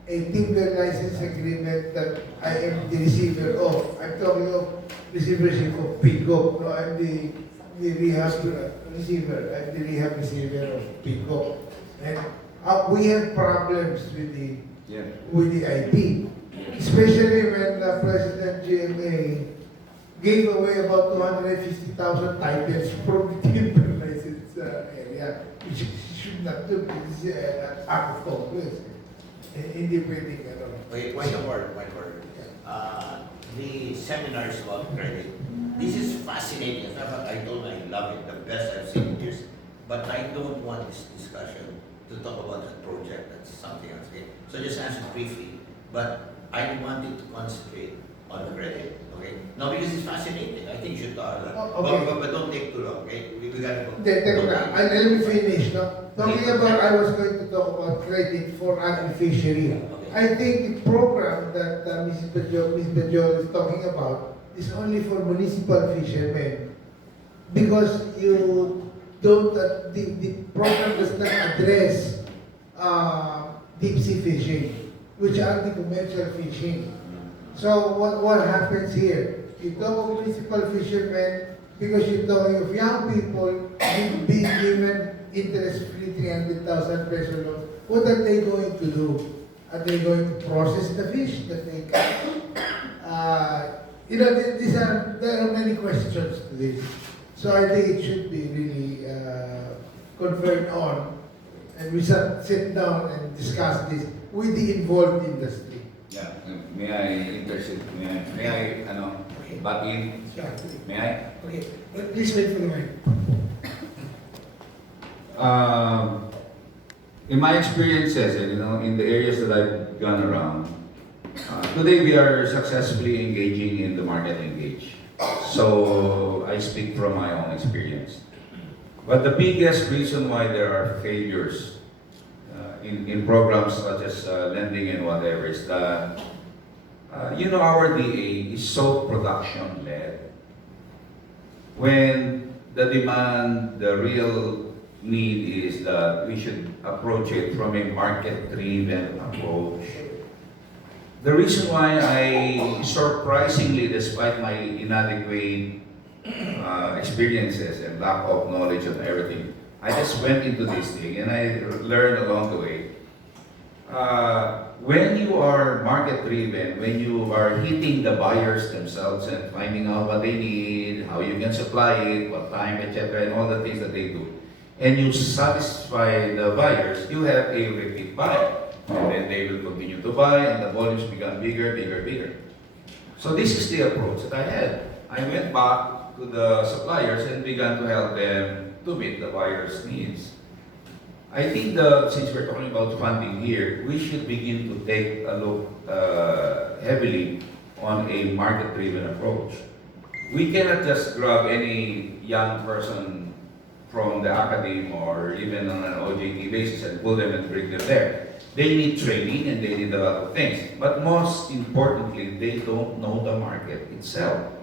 a timber license agreement that I am the receiver of. I'm talking of receivership of PICO. No, I'm the rehab receiver. I'm the rehab receiver of PICO. And we have problems with the IP. Especially when President GMA gave away about 250,000 titles from the timber license area. not to, this is an act of Congress. Hindi pwedeng ano. Wait, one more. The seminars about credit. This is fascinating. In fact, I told you I love it, the best I've seen in years. But I don't want this discussion to talk about that project. That's something else. Okay? So just answer briefly. But I wanted to concentrate on the credit. Okay? No, because it's fascinating. I think you should talk about it. Okay. But don't take too long. Okay? We gotta go. Let me finish. No? Talking about, I was going to talk about credit for Agri Fishery. I think the program that Ms. Badiola is talking about is only for municipal fishermen because you don't, the program does not address deep sea fishing, which are the commercial fishing. So what happens here? You talk of municipal fishermen because you're talking of young people being given interest-free 300,000 peso loan. What are they going to do? Are they going to process the fish that they catch? There are many questions to this. So I think it should be really conferred on, and we sit down and discuss this with the involved industry. Yeah, may I intercede? May I butt in? Yeah. May I? Okay, but please wait for the mic. In my experiences, and in the areas that I've gone around, today we are successfully engaging in the market engage. So I speak from my own experience. But the biggest reason why there are failures in programs such as lending and whatever is that our DA is so production-led. When the demand, the real need is that we should approach it from a market-driven approach. The reason why I surprisingly, despite my inadequate experiences and lack of knowledge of everything, I just went into this thing and I learned along the way. When you are market-driven, when you are hitting the buyers themselves and finding out what they need, how you can supply it, what time, etc., and all the things that they do, and you satisfy the buyers, you have a repeat buy. And then they will continue to buy and the volumes become bigger. So this is the approach that I had. I went back to the suppliers and began to help them to meet the buyers' needs. I think since we're talking about funding here, we should begin to take a look heavily on a market-driven approach. We cannot just grab any young person from the academy or even on an OJT basis and pull them and bring them there. They need training and they need a lot of things. But most importantly, they don't know the market itself.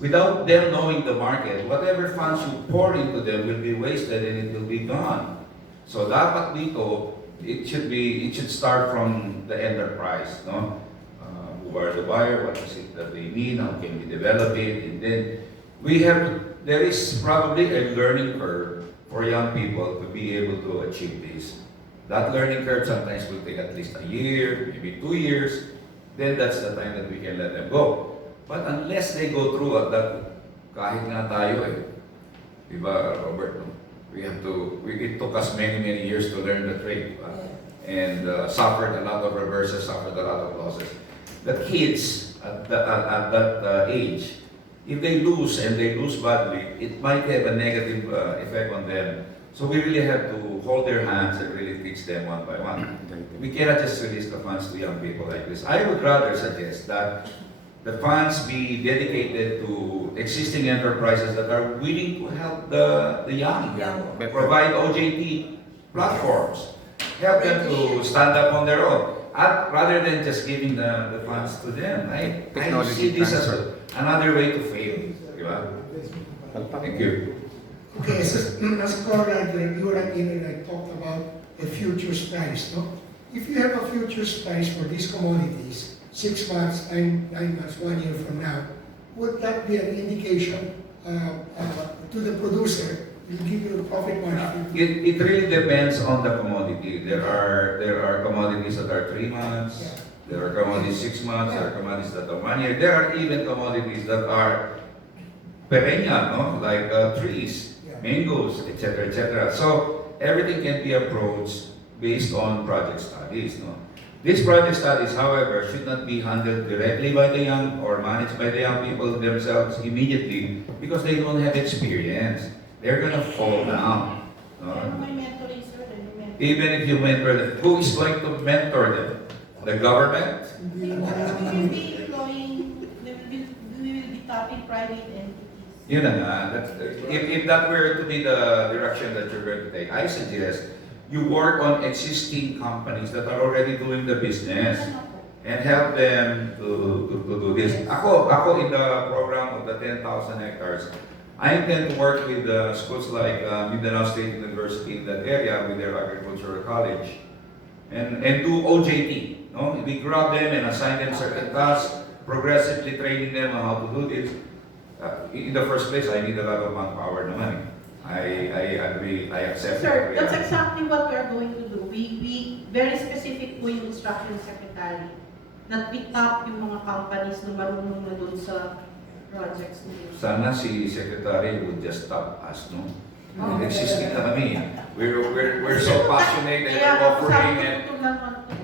Without them knowing the market, whatever funds you pour into them will be wasted and it will be gone. So dapat dito, it should start from the enterprise, no? Who are the buyer, what is it that they need, how can we develop it, and then there is probably a learning curve for young people to be able to achieve this. That learning curve sometimes will take at least a year, maybe 2 years, then that's the time that we can let them go. But unless they go through that, kahit nga tayo diba, Robert, no? It took us many years to learn the trade, and suffered a lot of reverses, suffered a lot of losses. The kids at that age, if they lose and they lose badly, it might have a negative effect on them. So we really have to hold their hands and really teach them one by one. We cannot just release the funds to young people like this. I would rather suggest that the funds be dedicated to existing enterprises that are willing to help the young, provide OJT platforms, help them to stand up on their own, rather than just giving the funds to them. I see this as another way to fail. Thank you. Okay, so as Conrad, you and I talked about a futures price, no? If you have a futures price for these commodities, 6 months, 9 months, 1 year from now, would that be an indication to the producer? Will give you a profit margin? It really depends on the commodity. There are commodities that are 3 months. Yeah. There are commodities 6 months. There are commodities that are 1 year. There are even commodities that are perennial, no? Like trees, mangoes, etc., etc. So everything can be approached based on project studies. No? These project studies, however, should not be handled directly by the young or managed by the young people themselves immediately because they don't have experience. They're gonna fall down. No? Pero may mentoring, sir, then you mentor. Even if you mentor them, who is going to mentor them? The government? We will be employing, we will be tapping private entities. Yun na nga. If that were to be the direction that you're going to take, I suggest you work on existing companies that are already doing the business and help them to do this. Ako in the program of the 10,000 hectares, I intend to work with schools like Mindanao State University in that area with their agricultural college and do OJT. No? We grab them and assign them certain tasks, progressively training them on how to do this. In the first place, I need a lot of manpower naman. I agree, I accept Sir, it. that's exactly what we are going to do. We very specific po yung instruction secretary na pitap yung mga companies na marunong na doon sa projects nila. Sana si Secretary would just stop us, no? Existing na kami. We're so passionate and we're offering it.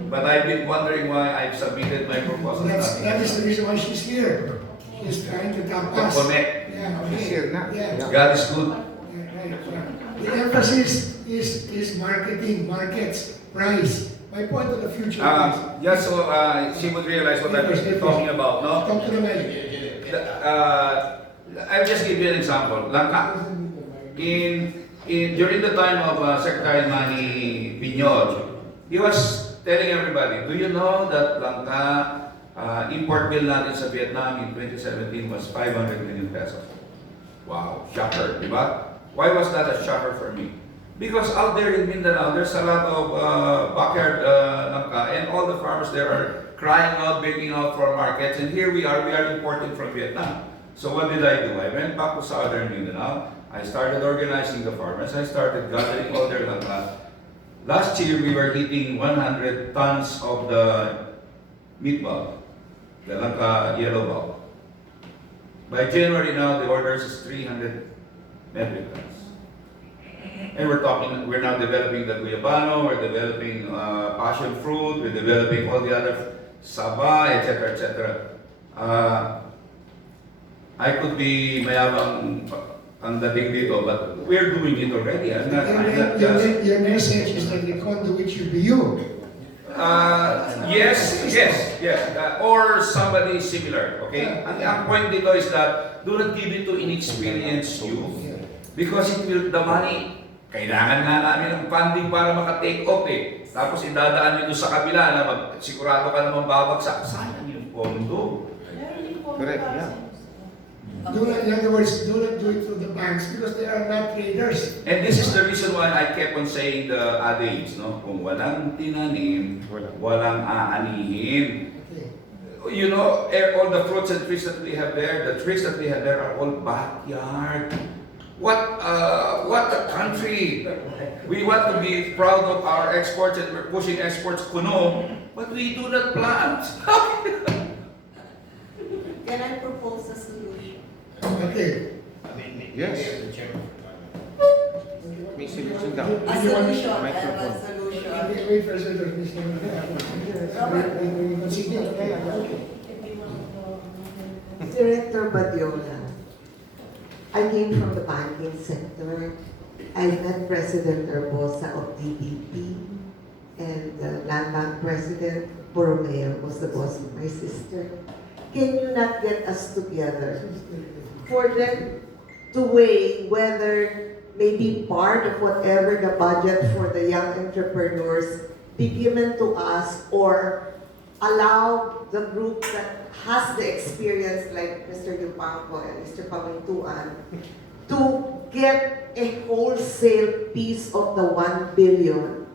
But I've been wondering why I've submitted my proposal. That is the reason why she's here. She's trying to tap us. Connect. Yeah, okay. She's here now. Yeah. God is good. The emphasis is marketing, markets, price. My point of the future is, Just so she would realize what I'm talking about, no? come to the mic. I'll just give you an example. Langka. During the time of Secretary Manny Piñol, he was telling everybody, do you know that Langka import bill natin sa Vietnam in 2017 was 500 million pesos? Wow, shocker, di ba? Why was that a shocker for me? Because out there in Mindanao, there's a lot of backyard Langka, and all the farmers there are crying out, begging out for markets, and here we are importing from Vietnam. So what did I do? I went back to southern Mindanao. I started organizing the farmers. I started gathering all their Langka. Last year, we were hitting 100 tons of the meat bulb, the Langka yellow bulb. By January now, the orders is 300 metric tons. And we're now developing the guyabano, we're developing passion fruit, we're developing all the other saba, etc., etc. I could be mayabang ang dating dito, but we're doing it already. I'm not just... Your message is that the conduit should be you. Yes. Or somebody similar, okay? Ang point dito is that do not give it to inexperienced youth because the money, kailangan nga namin ng funding para maka-take off eh. Tapos idadaan nyo doon sa kabila na sigurado ka naman babagsak. Sayang yung pondo. Correct, yeah. In other words, do not do it through the banks because they are not traders. And this is the reason why I kept on saying the adage, no? Kung walang tinanim, walang aanihin. Okay. You know, all the fruits and trees that we have there, the trees that we have there are all backyard. What a country! We want to be proud of our exports and we're pushing exports kuno, but we do not plant. Can I propose a solution? Okay. Yes. May solution daw. A solution, I have a Microphone. solution. Wait for a second, Mr. Director Badiola, I came from the banking sector. I met President Herbosa of DBP and the Land Bank President Borromeo was the boss of my sister. Can you not get us together for them to weigh whether maybe part of whatever the budget for the young entrepreneurs be given to us or allow the group that has the experience like Mr. Yupanco and Mr. Pamintuan to get a wholesale piece of the 1 billion.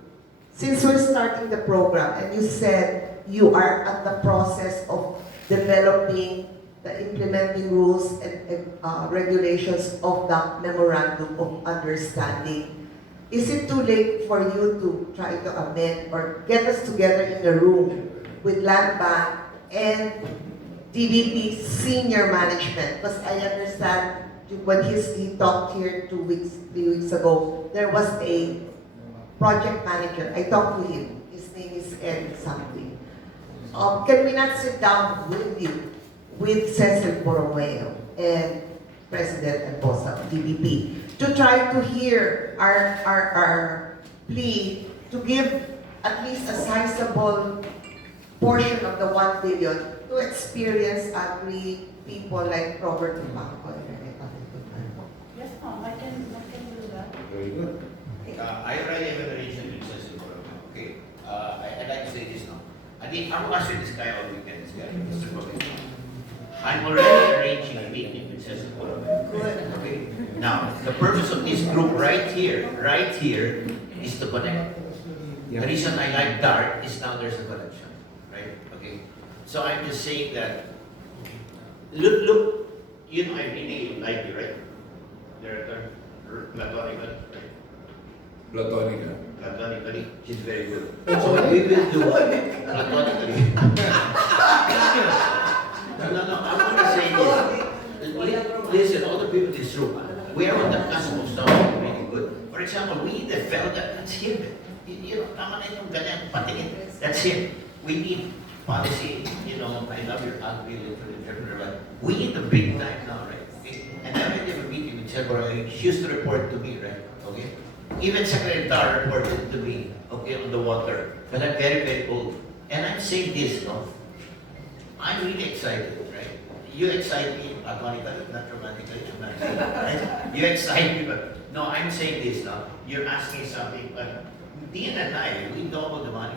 Since we're starting the program and you said you are at the process of developing the implementing rules and regulations of the Memorandum of Understanding. Is it too late for you to try to amend or get us together in a room with Land Bank and DBP senior management? Because I understand when he talked here 3 weeks ago, there was a project manager. I talked to him. His name is Ed something. Can we not sit down with you, with Cecil Borromeo and President and boss of DBP, to try to hear our plea to give at least a sizable portion of the 1 billion to experienced agri people like Robert Tupaco and Rene Patitutan. Yes, ma'am, I can do that. Very good. I already have an arrangement with Cecil Borromeo, okay? I'd like to say this now. I think I'm watching this guy all weekend, this guy, Mr. Borromeo. I'm already arranging a meeting with Cecil Borromeo. Good. Okay? Now, the purpose of this group right here, is to connect. The reason I like dark is now there's a connection, right? Okay. So I'm just saying that. Look. You know, I really like you, right? They're platonic, right? Platonically, she's very good. So what we will do platonically. No. I want to say this. Listen, all the people in this room, we are on the cusp of something really good. For example, we need a fellow that's him. You know, tama na yung ganyan, patingin. That's him. We need policy. You know, I love your ugly little interpreter. We need the big time now, right? Okay? And I already have a meeting with February. She used to report to me, right? Okay? Even Secretary Dar reported to me, okay, on the water. But I'm very, very old. And I'm saying this, no? I'm really excited, right? You excite me, platonically, not romantically, I'm not saying, right? You excite me, but no, I'm saying this, no? You're asking something, but Dean and I, we doubled the money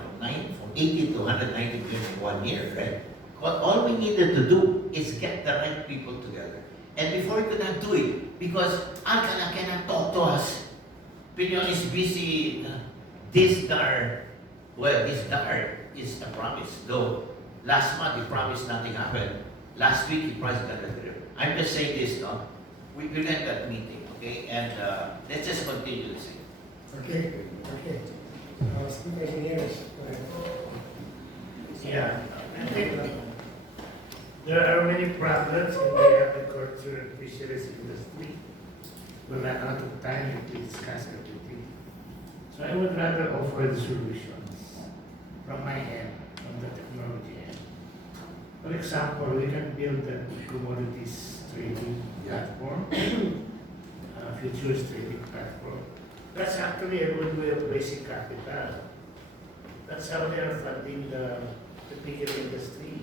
from 80 to 190 billion in 1 year, right? But all we needed to do is get the right people together. And before we could not do it, because Alcala cannot talk to us. Pinion is busy. This DAR is a promise. Though last month he promised nothing happened. Last week he promised that. I'm just saying this, no? We're going to that meeting, okay? And let's just continue this. Okay. Speaker Jimenez, go ahead. Yeah, I think there are many problems in the agriculture and fisheries industry. We're not out of time to discuss everything. So I would rather offer the solutions from my end, from the technology end. For example, we can build a commodities trading platform, futures trading platform. That's actually a good way of raising capital. That's how they are funding the bigger industry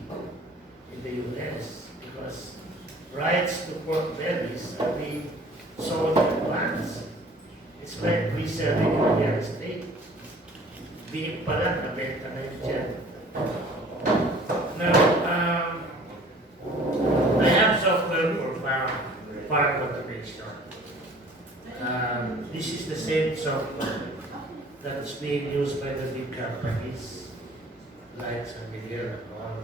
in the US, because rights to pork bellies are being sold in advance. It's like reselling in real estate. Being pala, nabenta na yun dyan. Now, I have software for farm automation. This is the same software that's being used by the big companies, like San Miguel and all.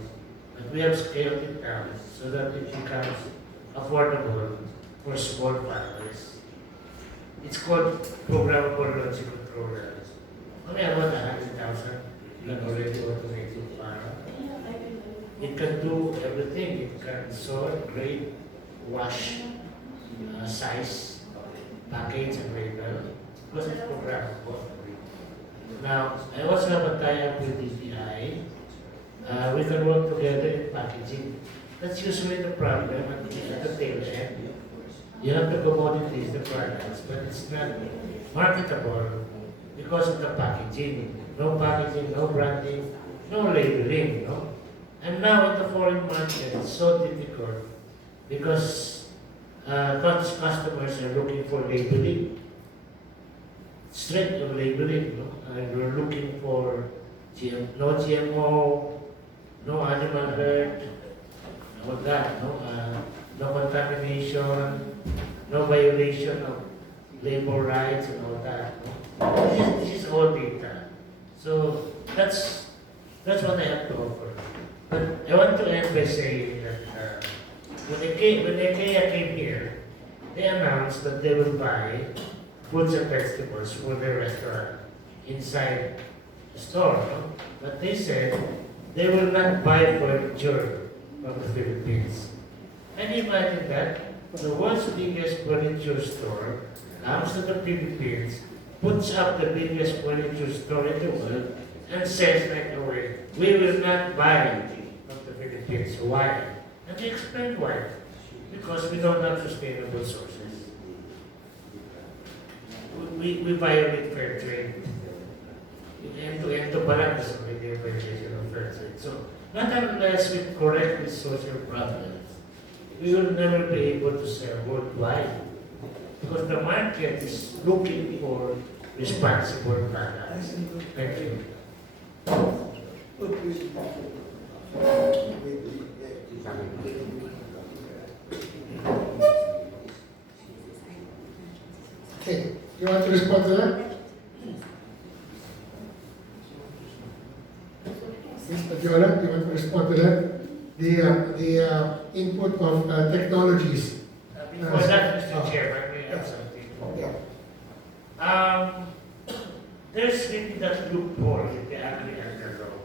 But we have scaled it down so that it becomes affordable for small farmers. It's called Programmable Logic Controllers. Only about 100,000 can already automate your farm. It can do everything. It can sort, grade, wash, size, package, and label. Because it's programmable. Now, I also have a tie-up with DTI. We can work together in packaging. That's usually the problem at the tail end. You have the commodities, the products, but it's not marketable because of the packaging. No packaging, no branding, no labeling, no? And now in the foreign market, it's so difficult because customers are looking for labeling, straight of labeling, no? And we're looking for no GMO, no animal hurt, no that, no contamination, no violation of labor rights and all that. No? This is all data. So that's what I have to offer. But I want to end by saying that when IKEA came here, they announced that they will buy fruits and vegetables for their restaurant inside the store. No? But they said they will not buy furniture from the Philippines. Can you imagine that? The world's biggest furniture store comes to the Philippines, puts up the biggest furniture store in the world and says right away, we will not buy from the Philippines. Why? And they explain why. Because we don't have sustainable sources. We violate fair trade. End to balance already a violation of fair trade. So, not unless we correct these social problems, we will never be able to sell worldwide. Because the market is looking for responsible products. Thank you. Okay, you want to respond to that? Ms. Badiola, you want to respond to that? The input of technologies. Before that, Mr. Chairman, may I have something? Yeah. There's really that loophole in the Agri law.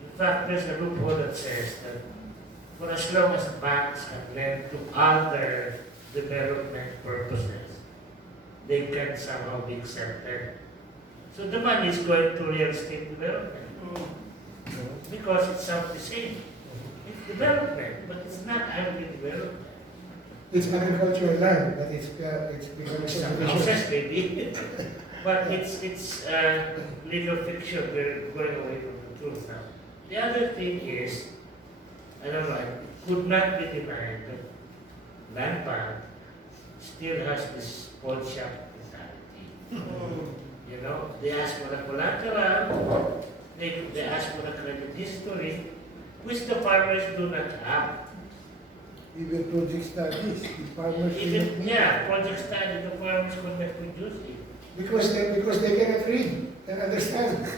In fact, there's a loophole that says that for as long as banks can lend to other development purposes, they can somehow be exempted. So the money is going to real estate development. Because it sounds the same. It's development, but it's not agri development. It's agricultural land, but it's becoming Some houses maybe, but it's legal fiction. We're going away from the truth now. The other thing is, I don't know, it could not be denied that land bank still has this pawn shop mentality. You know, they ask for a collateral, they ask for a credit history, which the farmers do not have. Even project studies, the farmers. Project study, the farmers could not produce it. because they cannot read and understand.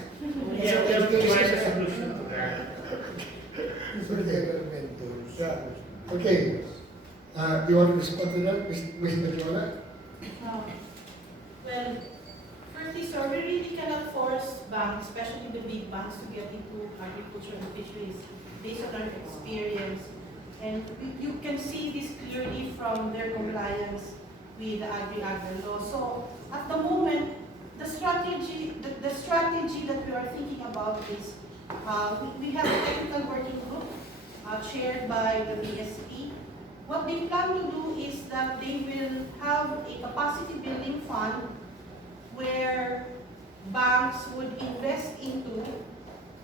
Yeah, we have to find a solution to that. Yeah. Okay. You want to respond to that, Ms. Badiola? Well, firstly, sir, we really cannot force banks, especially the big banks, to get into agriculture and fisheries based on our experience. And you can see this clearly from their compliance with the Agri law. So at the moment, the strategy that we are thinking about is we have a technical working group chaired by the BSP. What they plan to do is that they will have a capacity building fund where banks would invest into.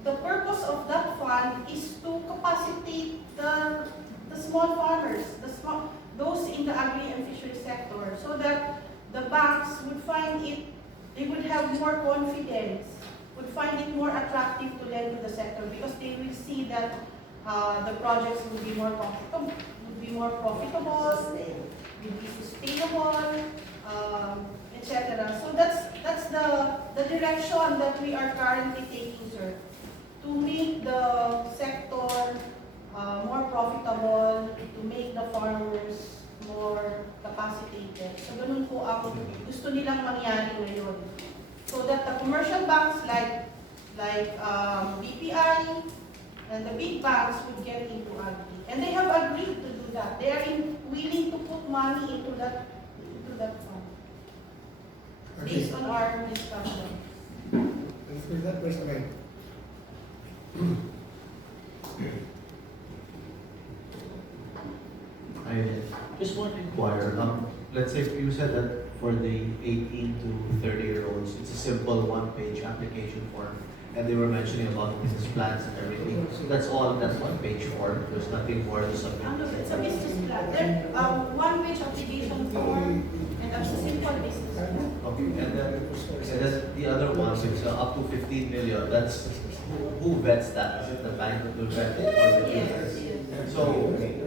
The purpose of that fund is to capacitate the small farmers, those in the agri and fishery sector, so that the banks would find it, they would have more confidence, would find it more attractive to lend to the sector because they will see that the projects will be more profitable, will be sustainable, etc. So that's the direction that we are currently taking, sir, to make the sector more profitable, to make the farmers more capacitated. So ganun po ang gusto nilang mangyari ngayon. So that the commercial banks like BPI and the big banks would get into agri. And they have agreed to do that. They are willing to put money into that fund. Based on our discussion. Let's do that first again. I just want to inquire, let's say you said that for the 18 to 30-year-olds, it's a simple one-page application form, and they were mentioning about business plans and everything. So that's all, that's one-page form, there's nothing more to submit. It's a business plan. There, one-page application form, and that's a simple business plan. Okay, and then the other ones, it's up to 15 million, that's, who vets that? Is it the bank that will vet it, or the Yes. So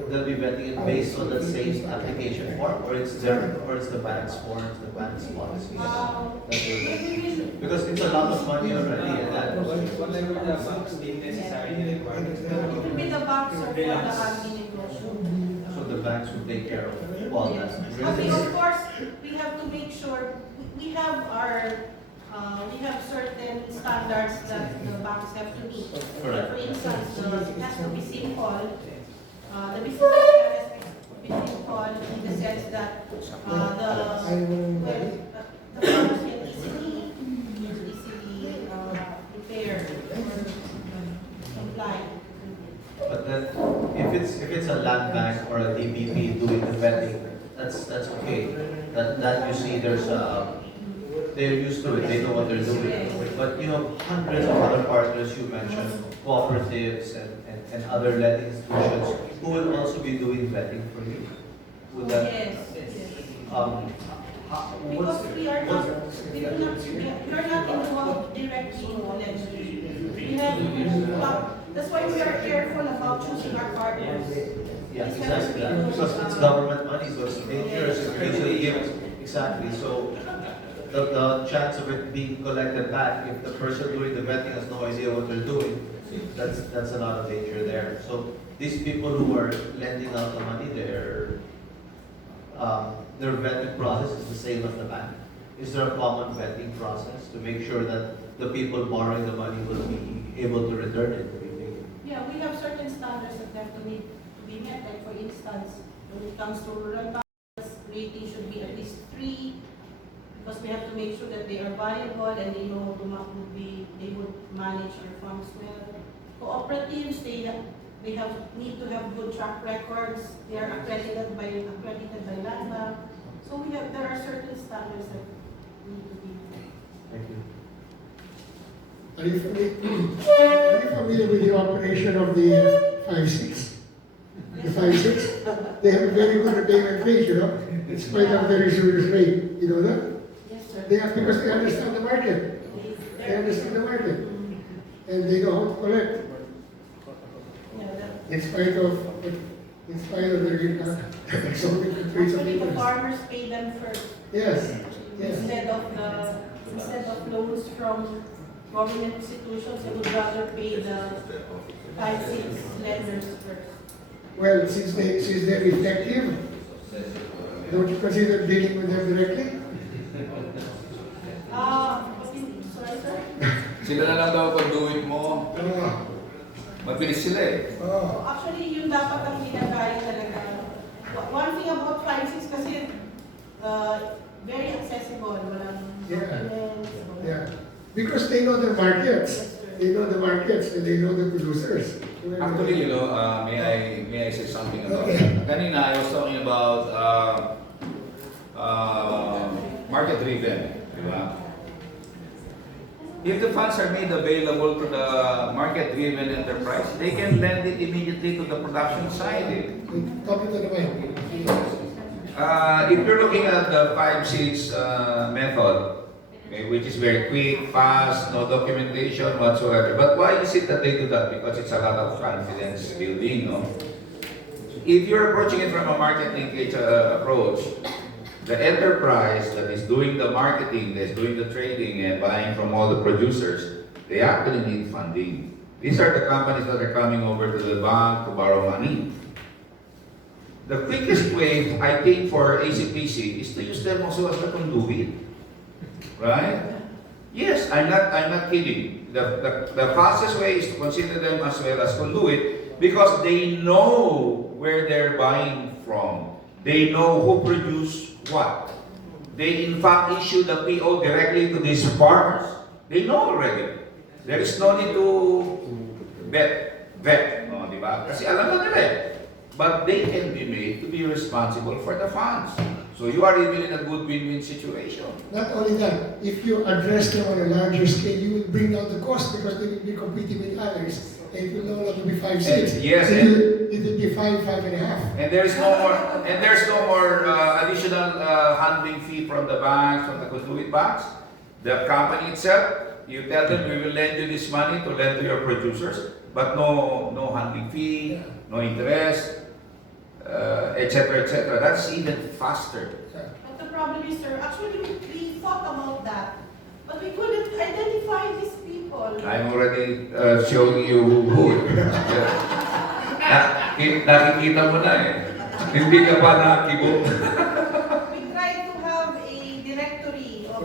they'll be vetting it based on the same application form, or it's the bank's forms, the bank's policies? That will vet? Because it's a lot of money already, and that. What level the banks deem necessary requirements? It will be the banks or for the agri negosyo. So the banks will take care of all that. Okay, of course, we have to make sure we have certain standards that the banks have to do. Correct. For instance, it has to be simple. The business plan has to be simple in the sense that the farmers get easy it's a land bank or a DPP doing the vetting, that's okay. That you see they're used to it, they know what they're doing. But you have hundreds of other partners you mentioned, cooperatives and other lending institutions who will also be doing vetting for you. Would that, Yes. what's, Because we are not involved directly in lending. We have, that's why we are careful about choosing our partners. yeah, exactly that. Because it's government money, so it's dangerous. It's usually given. Exactly. So the chance of it being collected back, if the person doing the vetting has no idea what they're doing, that's a lot of danger there. So these people who are lending out the money, their vetting process is the same as the bank. Is there a common vetting process to make sure that the people borrowing the money will be able to return it? Yeah, we have certain standards that have to need to be met. Like for instance, when it comes to rural banks, rating should be at least 3, because we have to make sure that they are viable and they know they would manage their funds well. Cooperatives, they need to have good track records. They are accredited by land bank. So there are certain standards that need to be met. Thank you. Are you familiar with the operation of the 5-6? The 5-6? They have a very good repayment rate, you know. It's quite a very serious rate. You know that? Yes, sir. Because they understand the market. They understand the market. And they know how to collect. In spite of their exorbitant rates of Actually, the interest. farmers pay them first. Yes. Instead of loans from government institutions, they would rather pay the 5-6 lenders first. Well, since they're effective, don't you consider dealing with them directly? Sorry, sir? Sila na lang daw conduit mo. Mabilis sila eh. Actually, yun dapat ang ginagaya talaga. One thing about 5-6 kasi very accessible. Walang documents. Yeah. Because they know the markets. They know the markets and they know the producers. Actually, you know, may I say something about that? Kanina, I was talking about market-driven, di ba? If the funds are made available to the market-driven enterprise, they can lend it immediately to the production side. Talking to the mic. If you're looking at the 5-6 method, okay, which is very quick, fast, no documentation whatsoever. But why is it that they do that? Because it's a lot of confidence building, no? If you're approaching it from a market linkage approach, the enterprise that is doing the marketing, that's doing the trading and buying from all the producers, they actually need funding. These are the companies that are coming over to the bank to borrow money. The quickest way, I think, for ACPC is to use them also as a conduit. Right? Yes, I'm not kidding. The fastest way is to consider them as well as conduit because they know where they're buying from. They know who produced what. They in fact issue the PO directly to these farmers. They know already. There is no need to vet, no, di ba? Kasi alam na nila eh. But they can be made to be responsible for the funds. So you are even in a good win-win situation. Not only that, if you address them on a larger scale, you will bring down the cost because they will be competing with others. And it will no longer be 5-6. Yes, it will be 5.5. And there's no more additional handling fee from the banks, from the conduit banks. The company itself, you tell them we will lend you this money to lend to your producers, but no handling fee, no interest, etc., etc. That's even faster. But the problem is, sir, actually we thought about that, but we couldn't identify these people. I'm already showing you who. Nakikita mo na eh. Hindi ka pa nakibo. We tried to have a directory of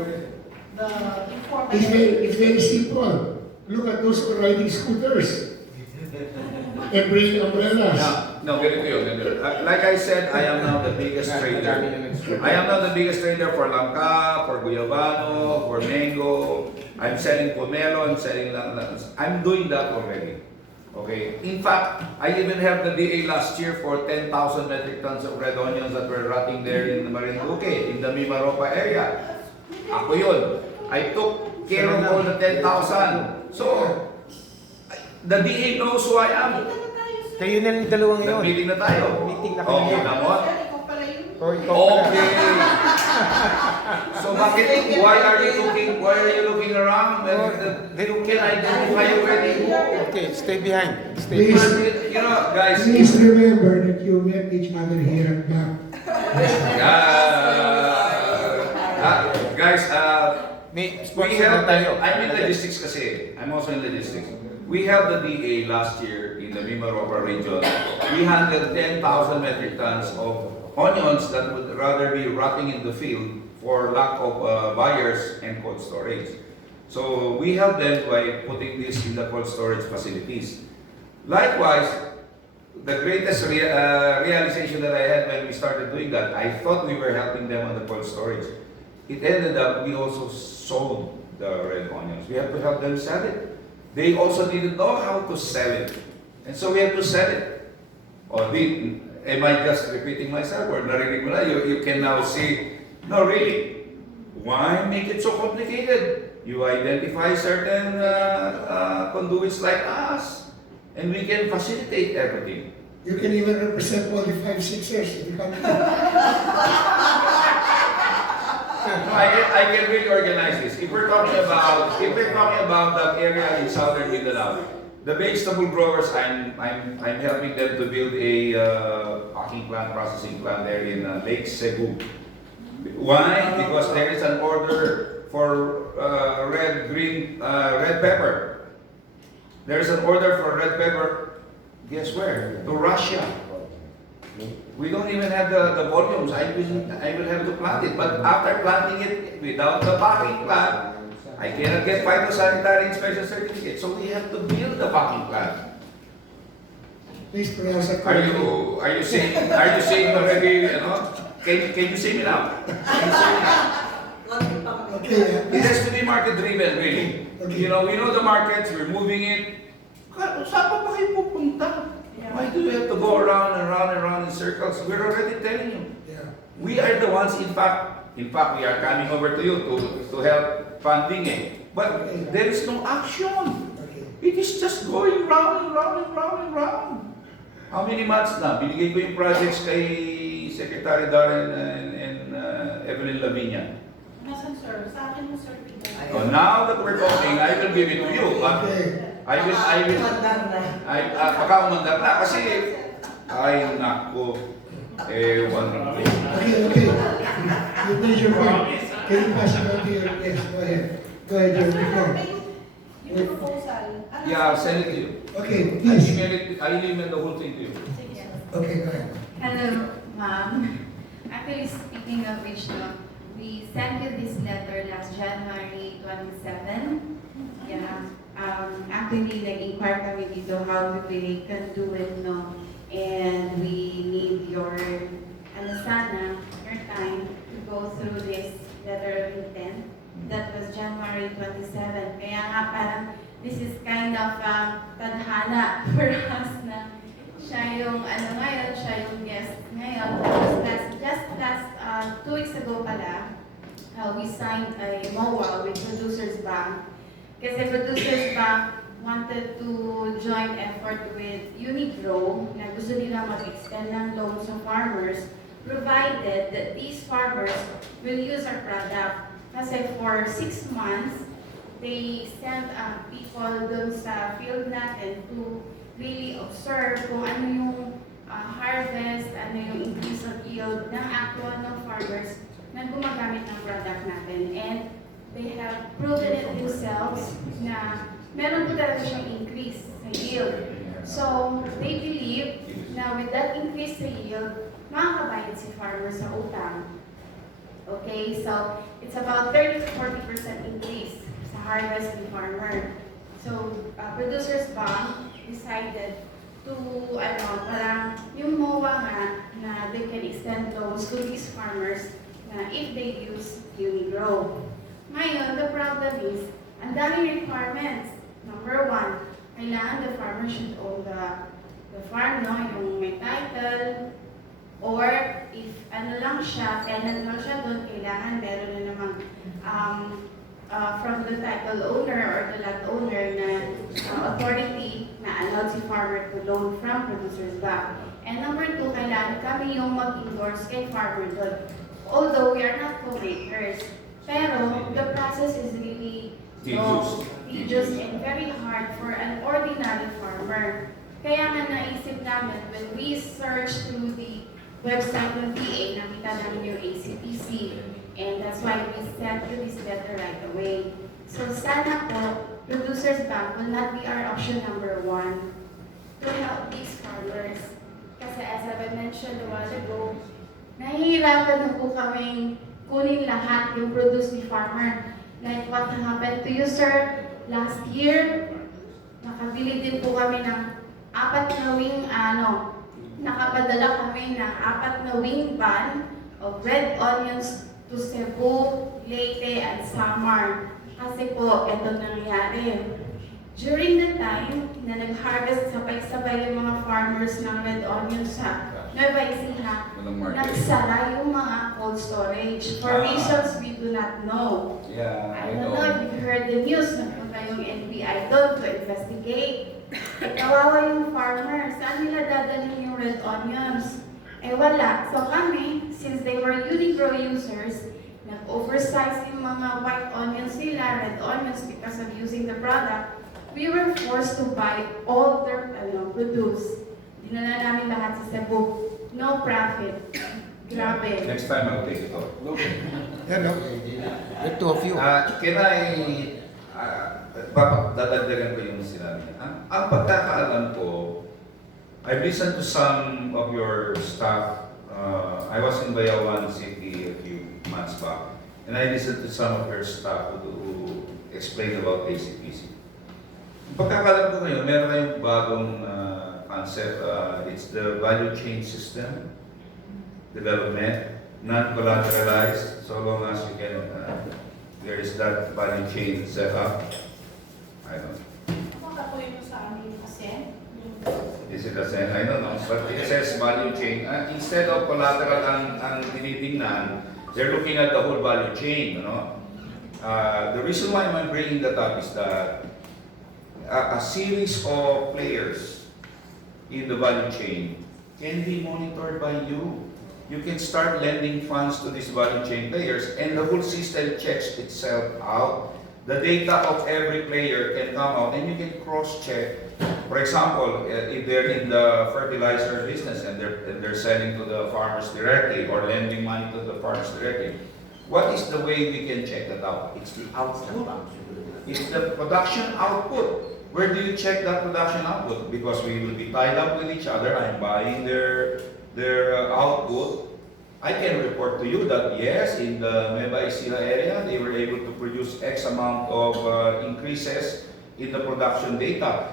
the information. It's very simple. Look at those who are riding scooters and bringing umbrellas. No, ganito yun. Like I said, I am now the biggest trader. I am now the biggest trader for langka, for guyabano, for mango. I'm selling pomelo, I'm selling I'm doing that already. Okay. In fact, I even have the DA last year for 10,000 metric tons of red onions that were rotting there in Marinduque, in the Mimaropa area. Ako yun. I took care of all the 10,000. So, the DA knows who I am. Kayo na yung dalawang yun. Nag-meeting na tayo. Meeting na kayo. Okay, namon. Ikaw pala yun. O, ikaw pala. Okay. So bakit, why are you looking around when you can identify already who? Okay, stay behind. Stay Please. behind. You know, guys, Please remember that you met each other here at back. guys, May we sponsor have, na tayo. I'm in logistics kasi. I'm also in logistics. We have the DA last year in the Mimaropa region. We handled 10,000 metric tons of onions that would rather be rotting in the field for lack of buyers and cold storage. So we help them by putting this in the cold storage facilities. Likewise, the greatest realization that I had when we started doing that, I thought we were helping them on the cold storage. It ended up we also sold the red onions. We have to help them sell it. They also didn't know how to sell it. And so we have to sell it. Am I just repeating myself? Or narinig mo na, you can now see, no really, why make it so complicated? You identify certain conduits like us, and we can facilitate everything. You can even represent all the 5-6ers if you come. I can really organize this. If we're talking about that area in southern Mindanao, the vegetable growers, I'm helping them to build a packing plant, processing plant there in Lake Cebu. Why? Because there is an order for red pepper. There is an order for red pepper. Guess where? To Russia. We don't even have the volumes. I will have to plant it. But after planting it without the packing plant, I cannot get phytosanitary inspection certificate. So we have to build the packing plant. Please pronounce that Are correctly. you saying already, you know? Can you see me now? Can you see me now? Okay, It please. has to be market driven, really. Okay. You know, we know the markets, we're moving it. Saan pa kayo pupunta? Why do we have to go around and round and round in circles? We're already telling you. Yeah. We are the ones, in fact, we are coming over to you to help funding it. But there is no action. Okay. It is just going round and round and round and round. How many months na? Binigay ko yung projects kay Secretary Darren and Evelyn Lavinia. Nasaan, sir? Sa akin mo, sir. So now that we're talking, I will give it to you. But baka umandar na kasi, ay nako, ewan na. Okay. You made your point. Can you pass it on to your, yes, go ahead. Go ahead, your before. Yung proposal. Yeah, I'll send it to you. Okay, please. I'll email the whole thing to you. Okay, go ahead. Hello, ma'am. Actually, speaking of which, no, we sent you this letter last January 27. Yeah. Actually, nag-inquire kami dito how we can do it, no? And we need your, your time to go through this letter of intent. That was January 27. Kaya nga parang this is kind of tadhana for us na siya yung ngayon, siya yung guest ngayon. Just last 2 weeks ago pala, we signed a MOA with Producers Bank. Kasi Producers Bank wanted to join effort with Unigrow na gusto nila mag-extend ng loans to farmers provided that these farmers will use our product. Kasi for 6 months, they sent people dun sa field natin to really observe kung ano yung harvest, ano yung increase of yield ng actual ng farmers na gumagamit ng product natin. And they have proven it themselves na meron po talaga siyang increase sa yield. So, they believe na with that increase sa yield, makakabayad si farmer sa utang. Okay, so it's about 30-40% increase sa harvest ni farmer. So, Producers Bank decided to, parang yung MOA nga na they can extend loans to these farmers na if they use Unigrow. Ngayon, the problem is, ang daming requirements. Number 1, kailangan the farmer should own the farm, no? Yung may title, or if ano lang siya, tenant lang siya doon, kailangan meron na namang from the title owner or the land owner na authority na allowed si farmer to loan from producers back. And number 2, kailangan kami yung mag-endorse kay farmer doon. Although we are not co-makers, pero the process is really tedious and very hard for an ordinary farmer. Kaya nga naisip namin, when we search through the website ng DA, nakita namin yung ACPC. And that's why we sent you this letter right away. So sana po, Producers Bank will not be our option number 1 to help these farmers. Kasi as I mentioned a while ago, nahihirapan na po kaming kunin lahat yung produce ni farmer. Like what happened to you, sir? Last year, nakabili din po kami ng 4 na wing, nakapadala kami ng 4 na wing van of red onions to Cebu, Leyte, and Samar. Kasi po, ito nangyari. During the time na nag-harvest sabay-sabay yung mga farmers ng red onions sa Nueva Ecija, nagsara yung mga cold storage for reasons we do not know. Yeah, I don't know if you heard the news, nagpunta yung NBI doon to investigate. Kawawa yung farmer, saan nila dadalhin yung red onions? Eh wala. So kami, since they were Unigrow users, nag-oversize yung mga white onions nila, red onions, because of using the product, we were forced to buy all their produce. Dinala namin lahat sa Cebu. No profit. Grabe. Next time I'll take it off. Hello. The two of you. Can I, dadagdagan ko yung sinabi niya. Ang pagkakaalam ko, I've listened to some of your staff. I was in Bayawan City a few months back, and I listened to some of your staff who explained about ACPC. Ang pagkakalam ko ngayon, meron kayong bagong concept. It's the value chain system development, non-collateralized, so long as you can, there is that value chain set up. I don't know. Makakulit mo sa amin kasi. Is it the same? I don't know. But it says value chain. Instead of collateral ang tinitingnan, they're looking at the whole value chain. You know? The reason why I'm bringing that up is that a series of players in the value chain can be monitored by you. You can start lending funds to these value chain players, and the whole system checks itself out. The data of every player can come out, and you can cross-check. For example, if they're in the fertilizer business and they're selling to the farmers directly or lending money to the farmers directly, what is the way we can check that out? It's the output. It's the production output. Where do you check that production output? Because we will be tied up with each other. I'm buying their output. I can report to you that yes, in the Nueva Ecija area, they were able to produce X amount of increases in the production data.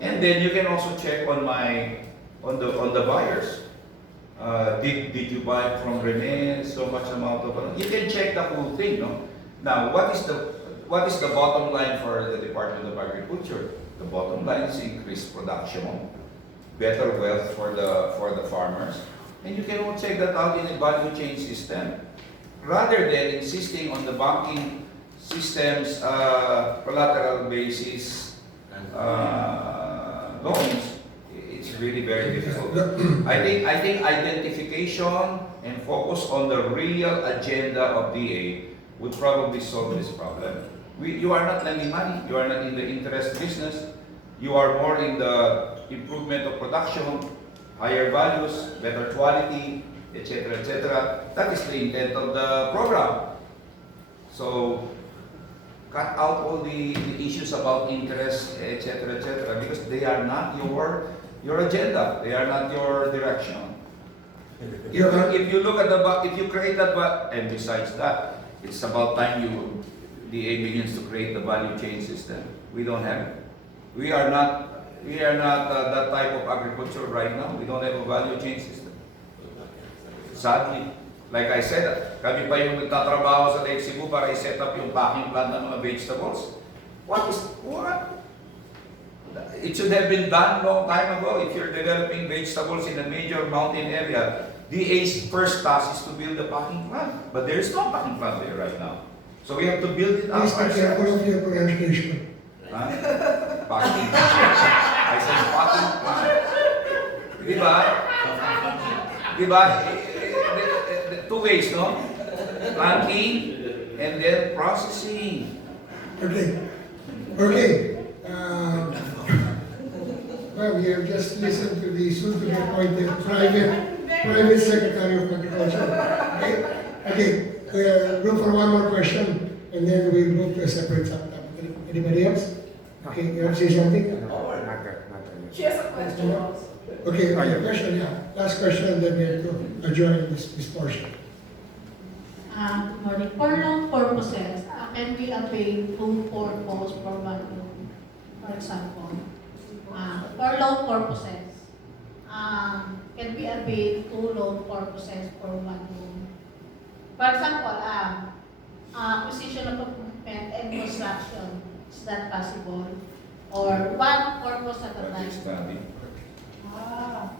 And then you can also check on the buyers. Did you buy from Rene so much amount of? You can check the whole thing, no? Now, what is the bottom line for the Department of Agriculture? The bottom line is increased production, better wealth for the farmers, and you can all check that out in a value chain system, rather than insisting on the banking system's collateral basis loans. It's really very difficult. I think identification and focus on the real agenda of DA would probably solve this problem. You are not lending money. You are not in the interest business. You are more in the improvement of production, higher values, better quality, etc., etc. That is the intent of the program. So, cut out all the issues about interest, etc., etc., because they are not your agenda. They are not your direction. If you look at if you create that, and besides that, it's about time DA begins to create the value chain system. We don't have it. We are not that type of agriculture right now. We don't have a value chain system. Sadly, like I said, kami pa yung nagtatrabaho sa Lake Cebu para i-set up yung packing plant ng mga vegetables. What? it should have been done long time ago. If you're developing vegetables in a major mountain area, the first task is to build a packing plant. But there is no packing plant there right now. So we have to build it up Please be careful ourselves. of your pronunciation. Huh? Packing. I said packing plant. Diba? Diba? Two ways, no? Planting and then processing. Okay. Okay. Well, we have just listened to the soon-to-be appointed private secretary of agriculture. Okay. Okay. We have room for one more question, and then we'll move to a separate subtopic. Anybody else? Okay, you want to say something? She has a question also. Okay, question, yeah. Last question, and then we have to adjourn this portion. Good morning. For long purposes, can we avail two purpose for one room? For example, for long purposes, can we avail two loan purposes for one room? For example, acquisition of equipment and construction, is that possible? Or one purpose at a Project time? study. Ah.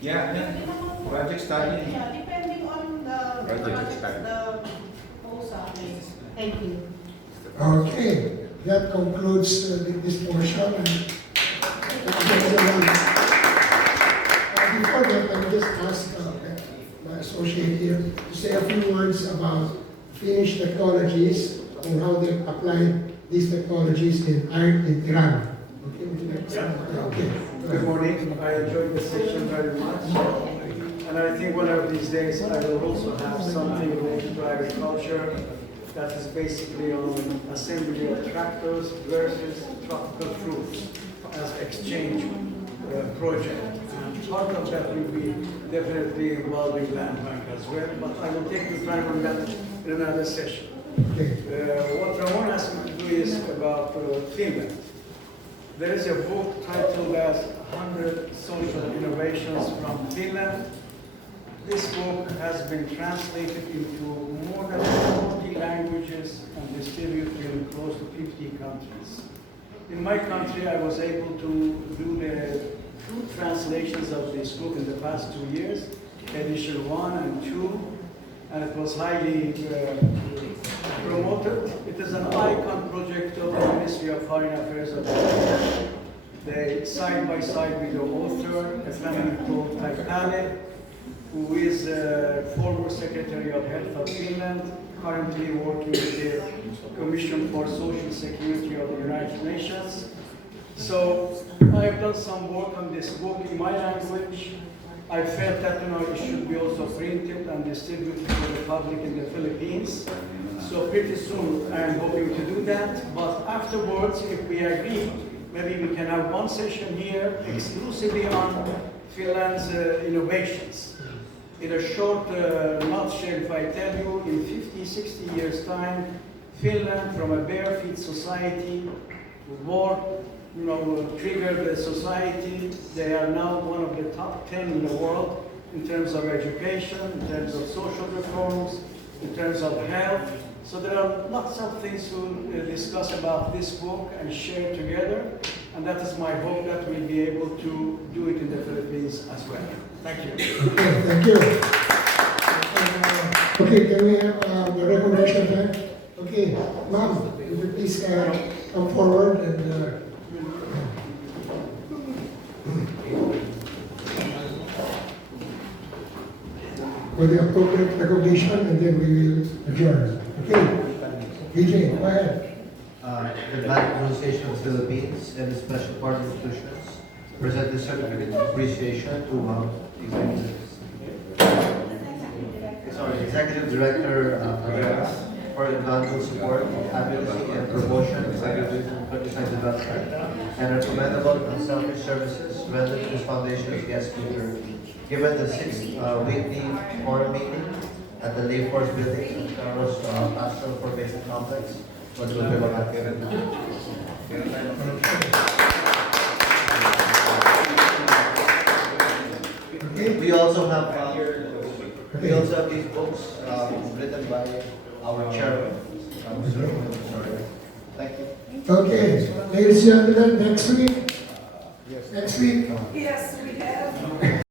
Yeah. Project study. Yeah, depending on the Project study. the proposal. Thank you. Okay, that concludes this portion. Before that, I will just ask my associate here to say a few words about Finnish technologies and how they apply these technologies in Iran. Okay, would you like to say something? Okay. Good morning. I enjoyed the session very much. And I think one of these days I will also have something related to agriculture that is basically on assembly of tractors versus tropical fruits as exchange project. And part of that will be definitely involving land bank as well, but I will take the time on that in another session. What Ramon asked me to do is about Finland. There is a book titled as 100 Social Innovations from Finland. This book has been translated into more than 40 languages and distributed in close to 50 countries. In my country, I was able to do the two translations of this book in the past 2 years, edition 1 and 2, and it was highly promoted. It is an icon project of the Ministry of Foreign Affairs of Finland. They side by side with the author, a family called Taipale, who is former Secretary of Health of Finland, currently working with the Commission for Social Security of the United Nations. So I have done some work on this book in my language. I felt that it should be also printed and distributed to the public in the Philippines. So pretty soon I am hoping to do that. But afterwards, if we agree, maybe we can have one session here exclusively on Finland's innovations. In a short nutshell, if I tell you, in 50, 60 years' time, Finland, from a bare feet society, war, triggered the society. They are now one of the top 10 in the world in terms of education, in terms of social reforms, in terms of health. So there are lots of things to discuss about this book and share together. And that is my hope that we'll be able to do it in the Philippines as well. Thank you. Okay, thank you. Okay, can we have the recommendation time? Okay, ma'am, would you please come forward and for the appropriate recognition, and then we will adjourn. Okay, Vijay, go ahead. The Bank Association of the Philippines and the Special Partner Institutions present the certificate of appreciation to Executive Director for invaluable support, advocacy, and promotion of countryside development, and her commendable and unselfish services rendered to this foundation's guest speaker, given the 6th weekly forum meeting at the Lay Force Building, Carlos Pastoral Probation Complex. We also have these books written by our chairman. Thank you. Okay, ladies and gentlemen, next week. Next week, Yes, we have.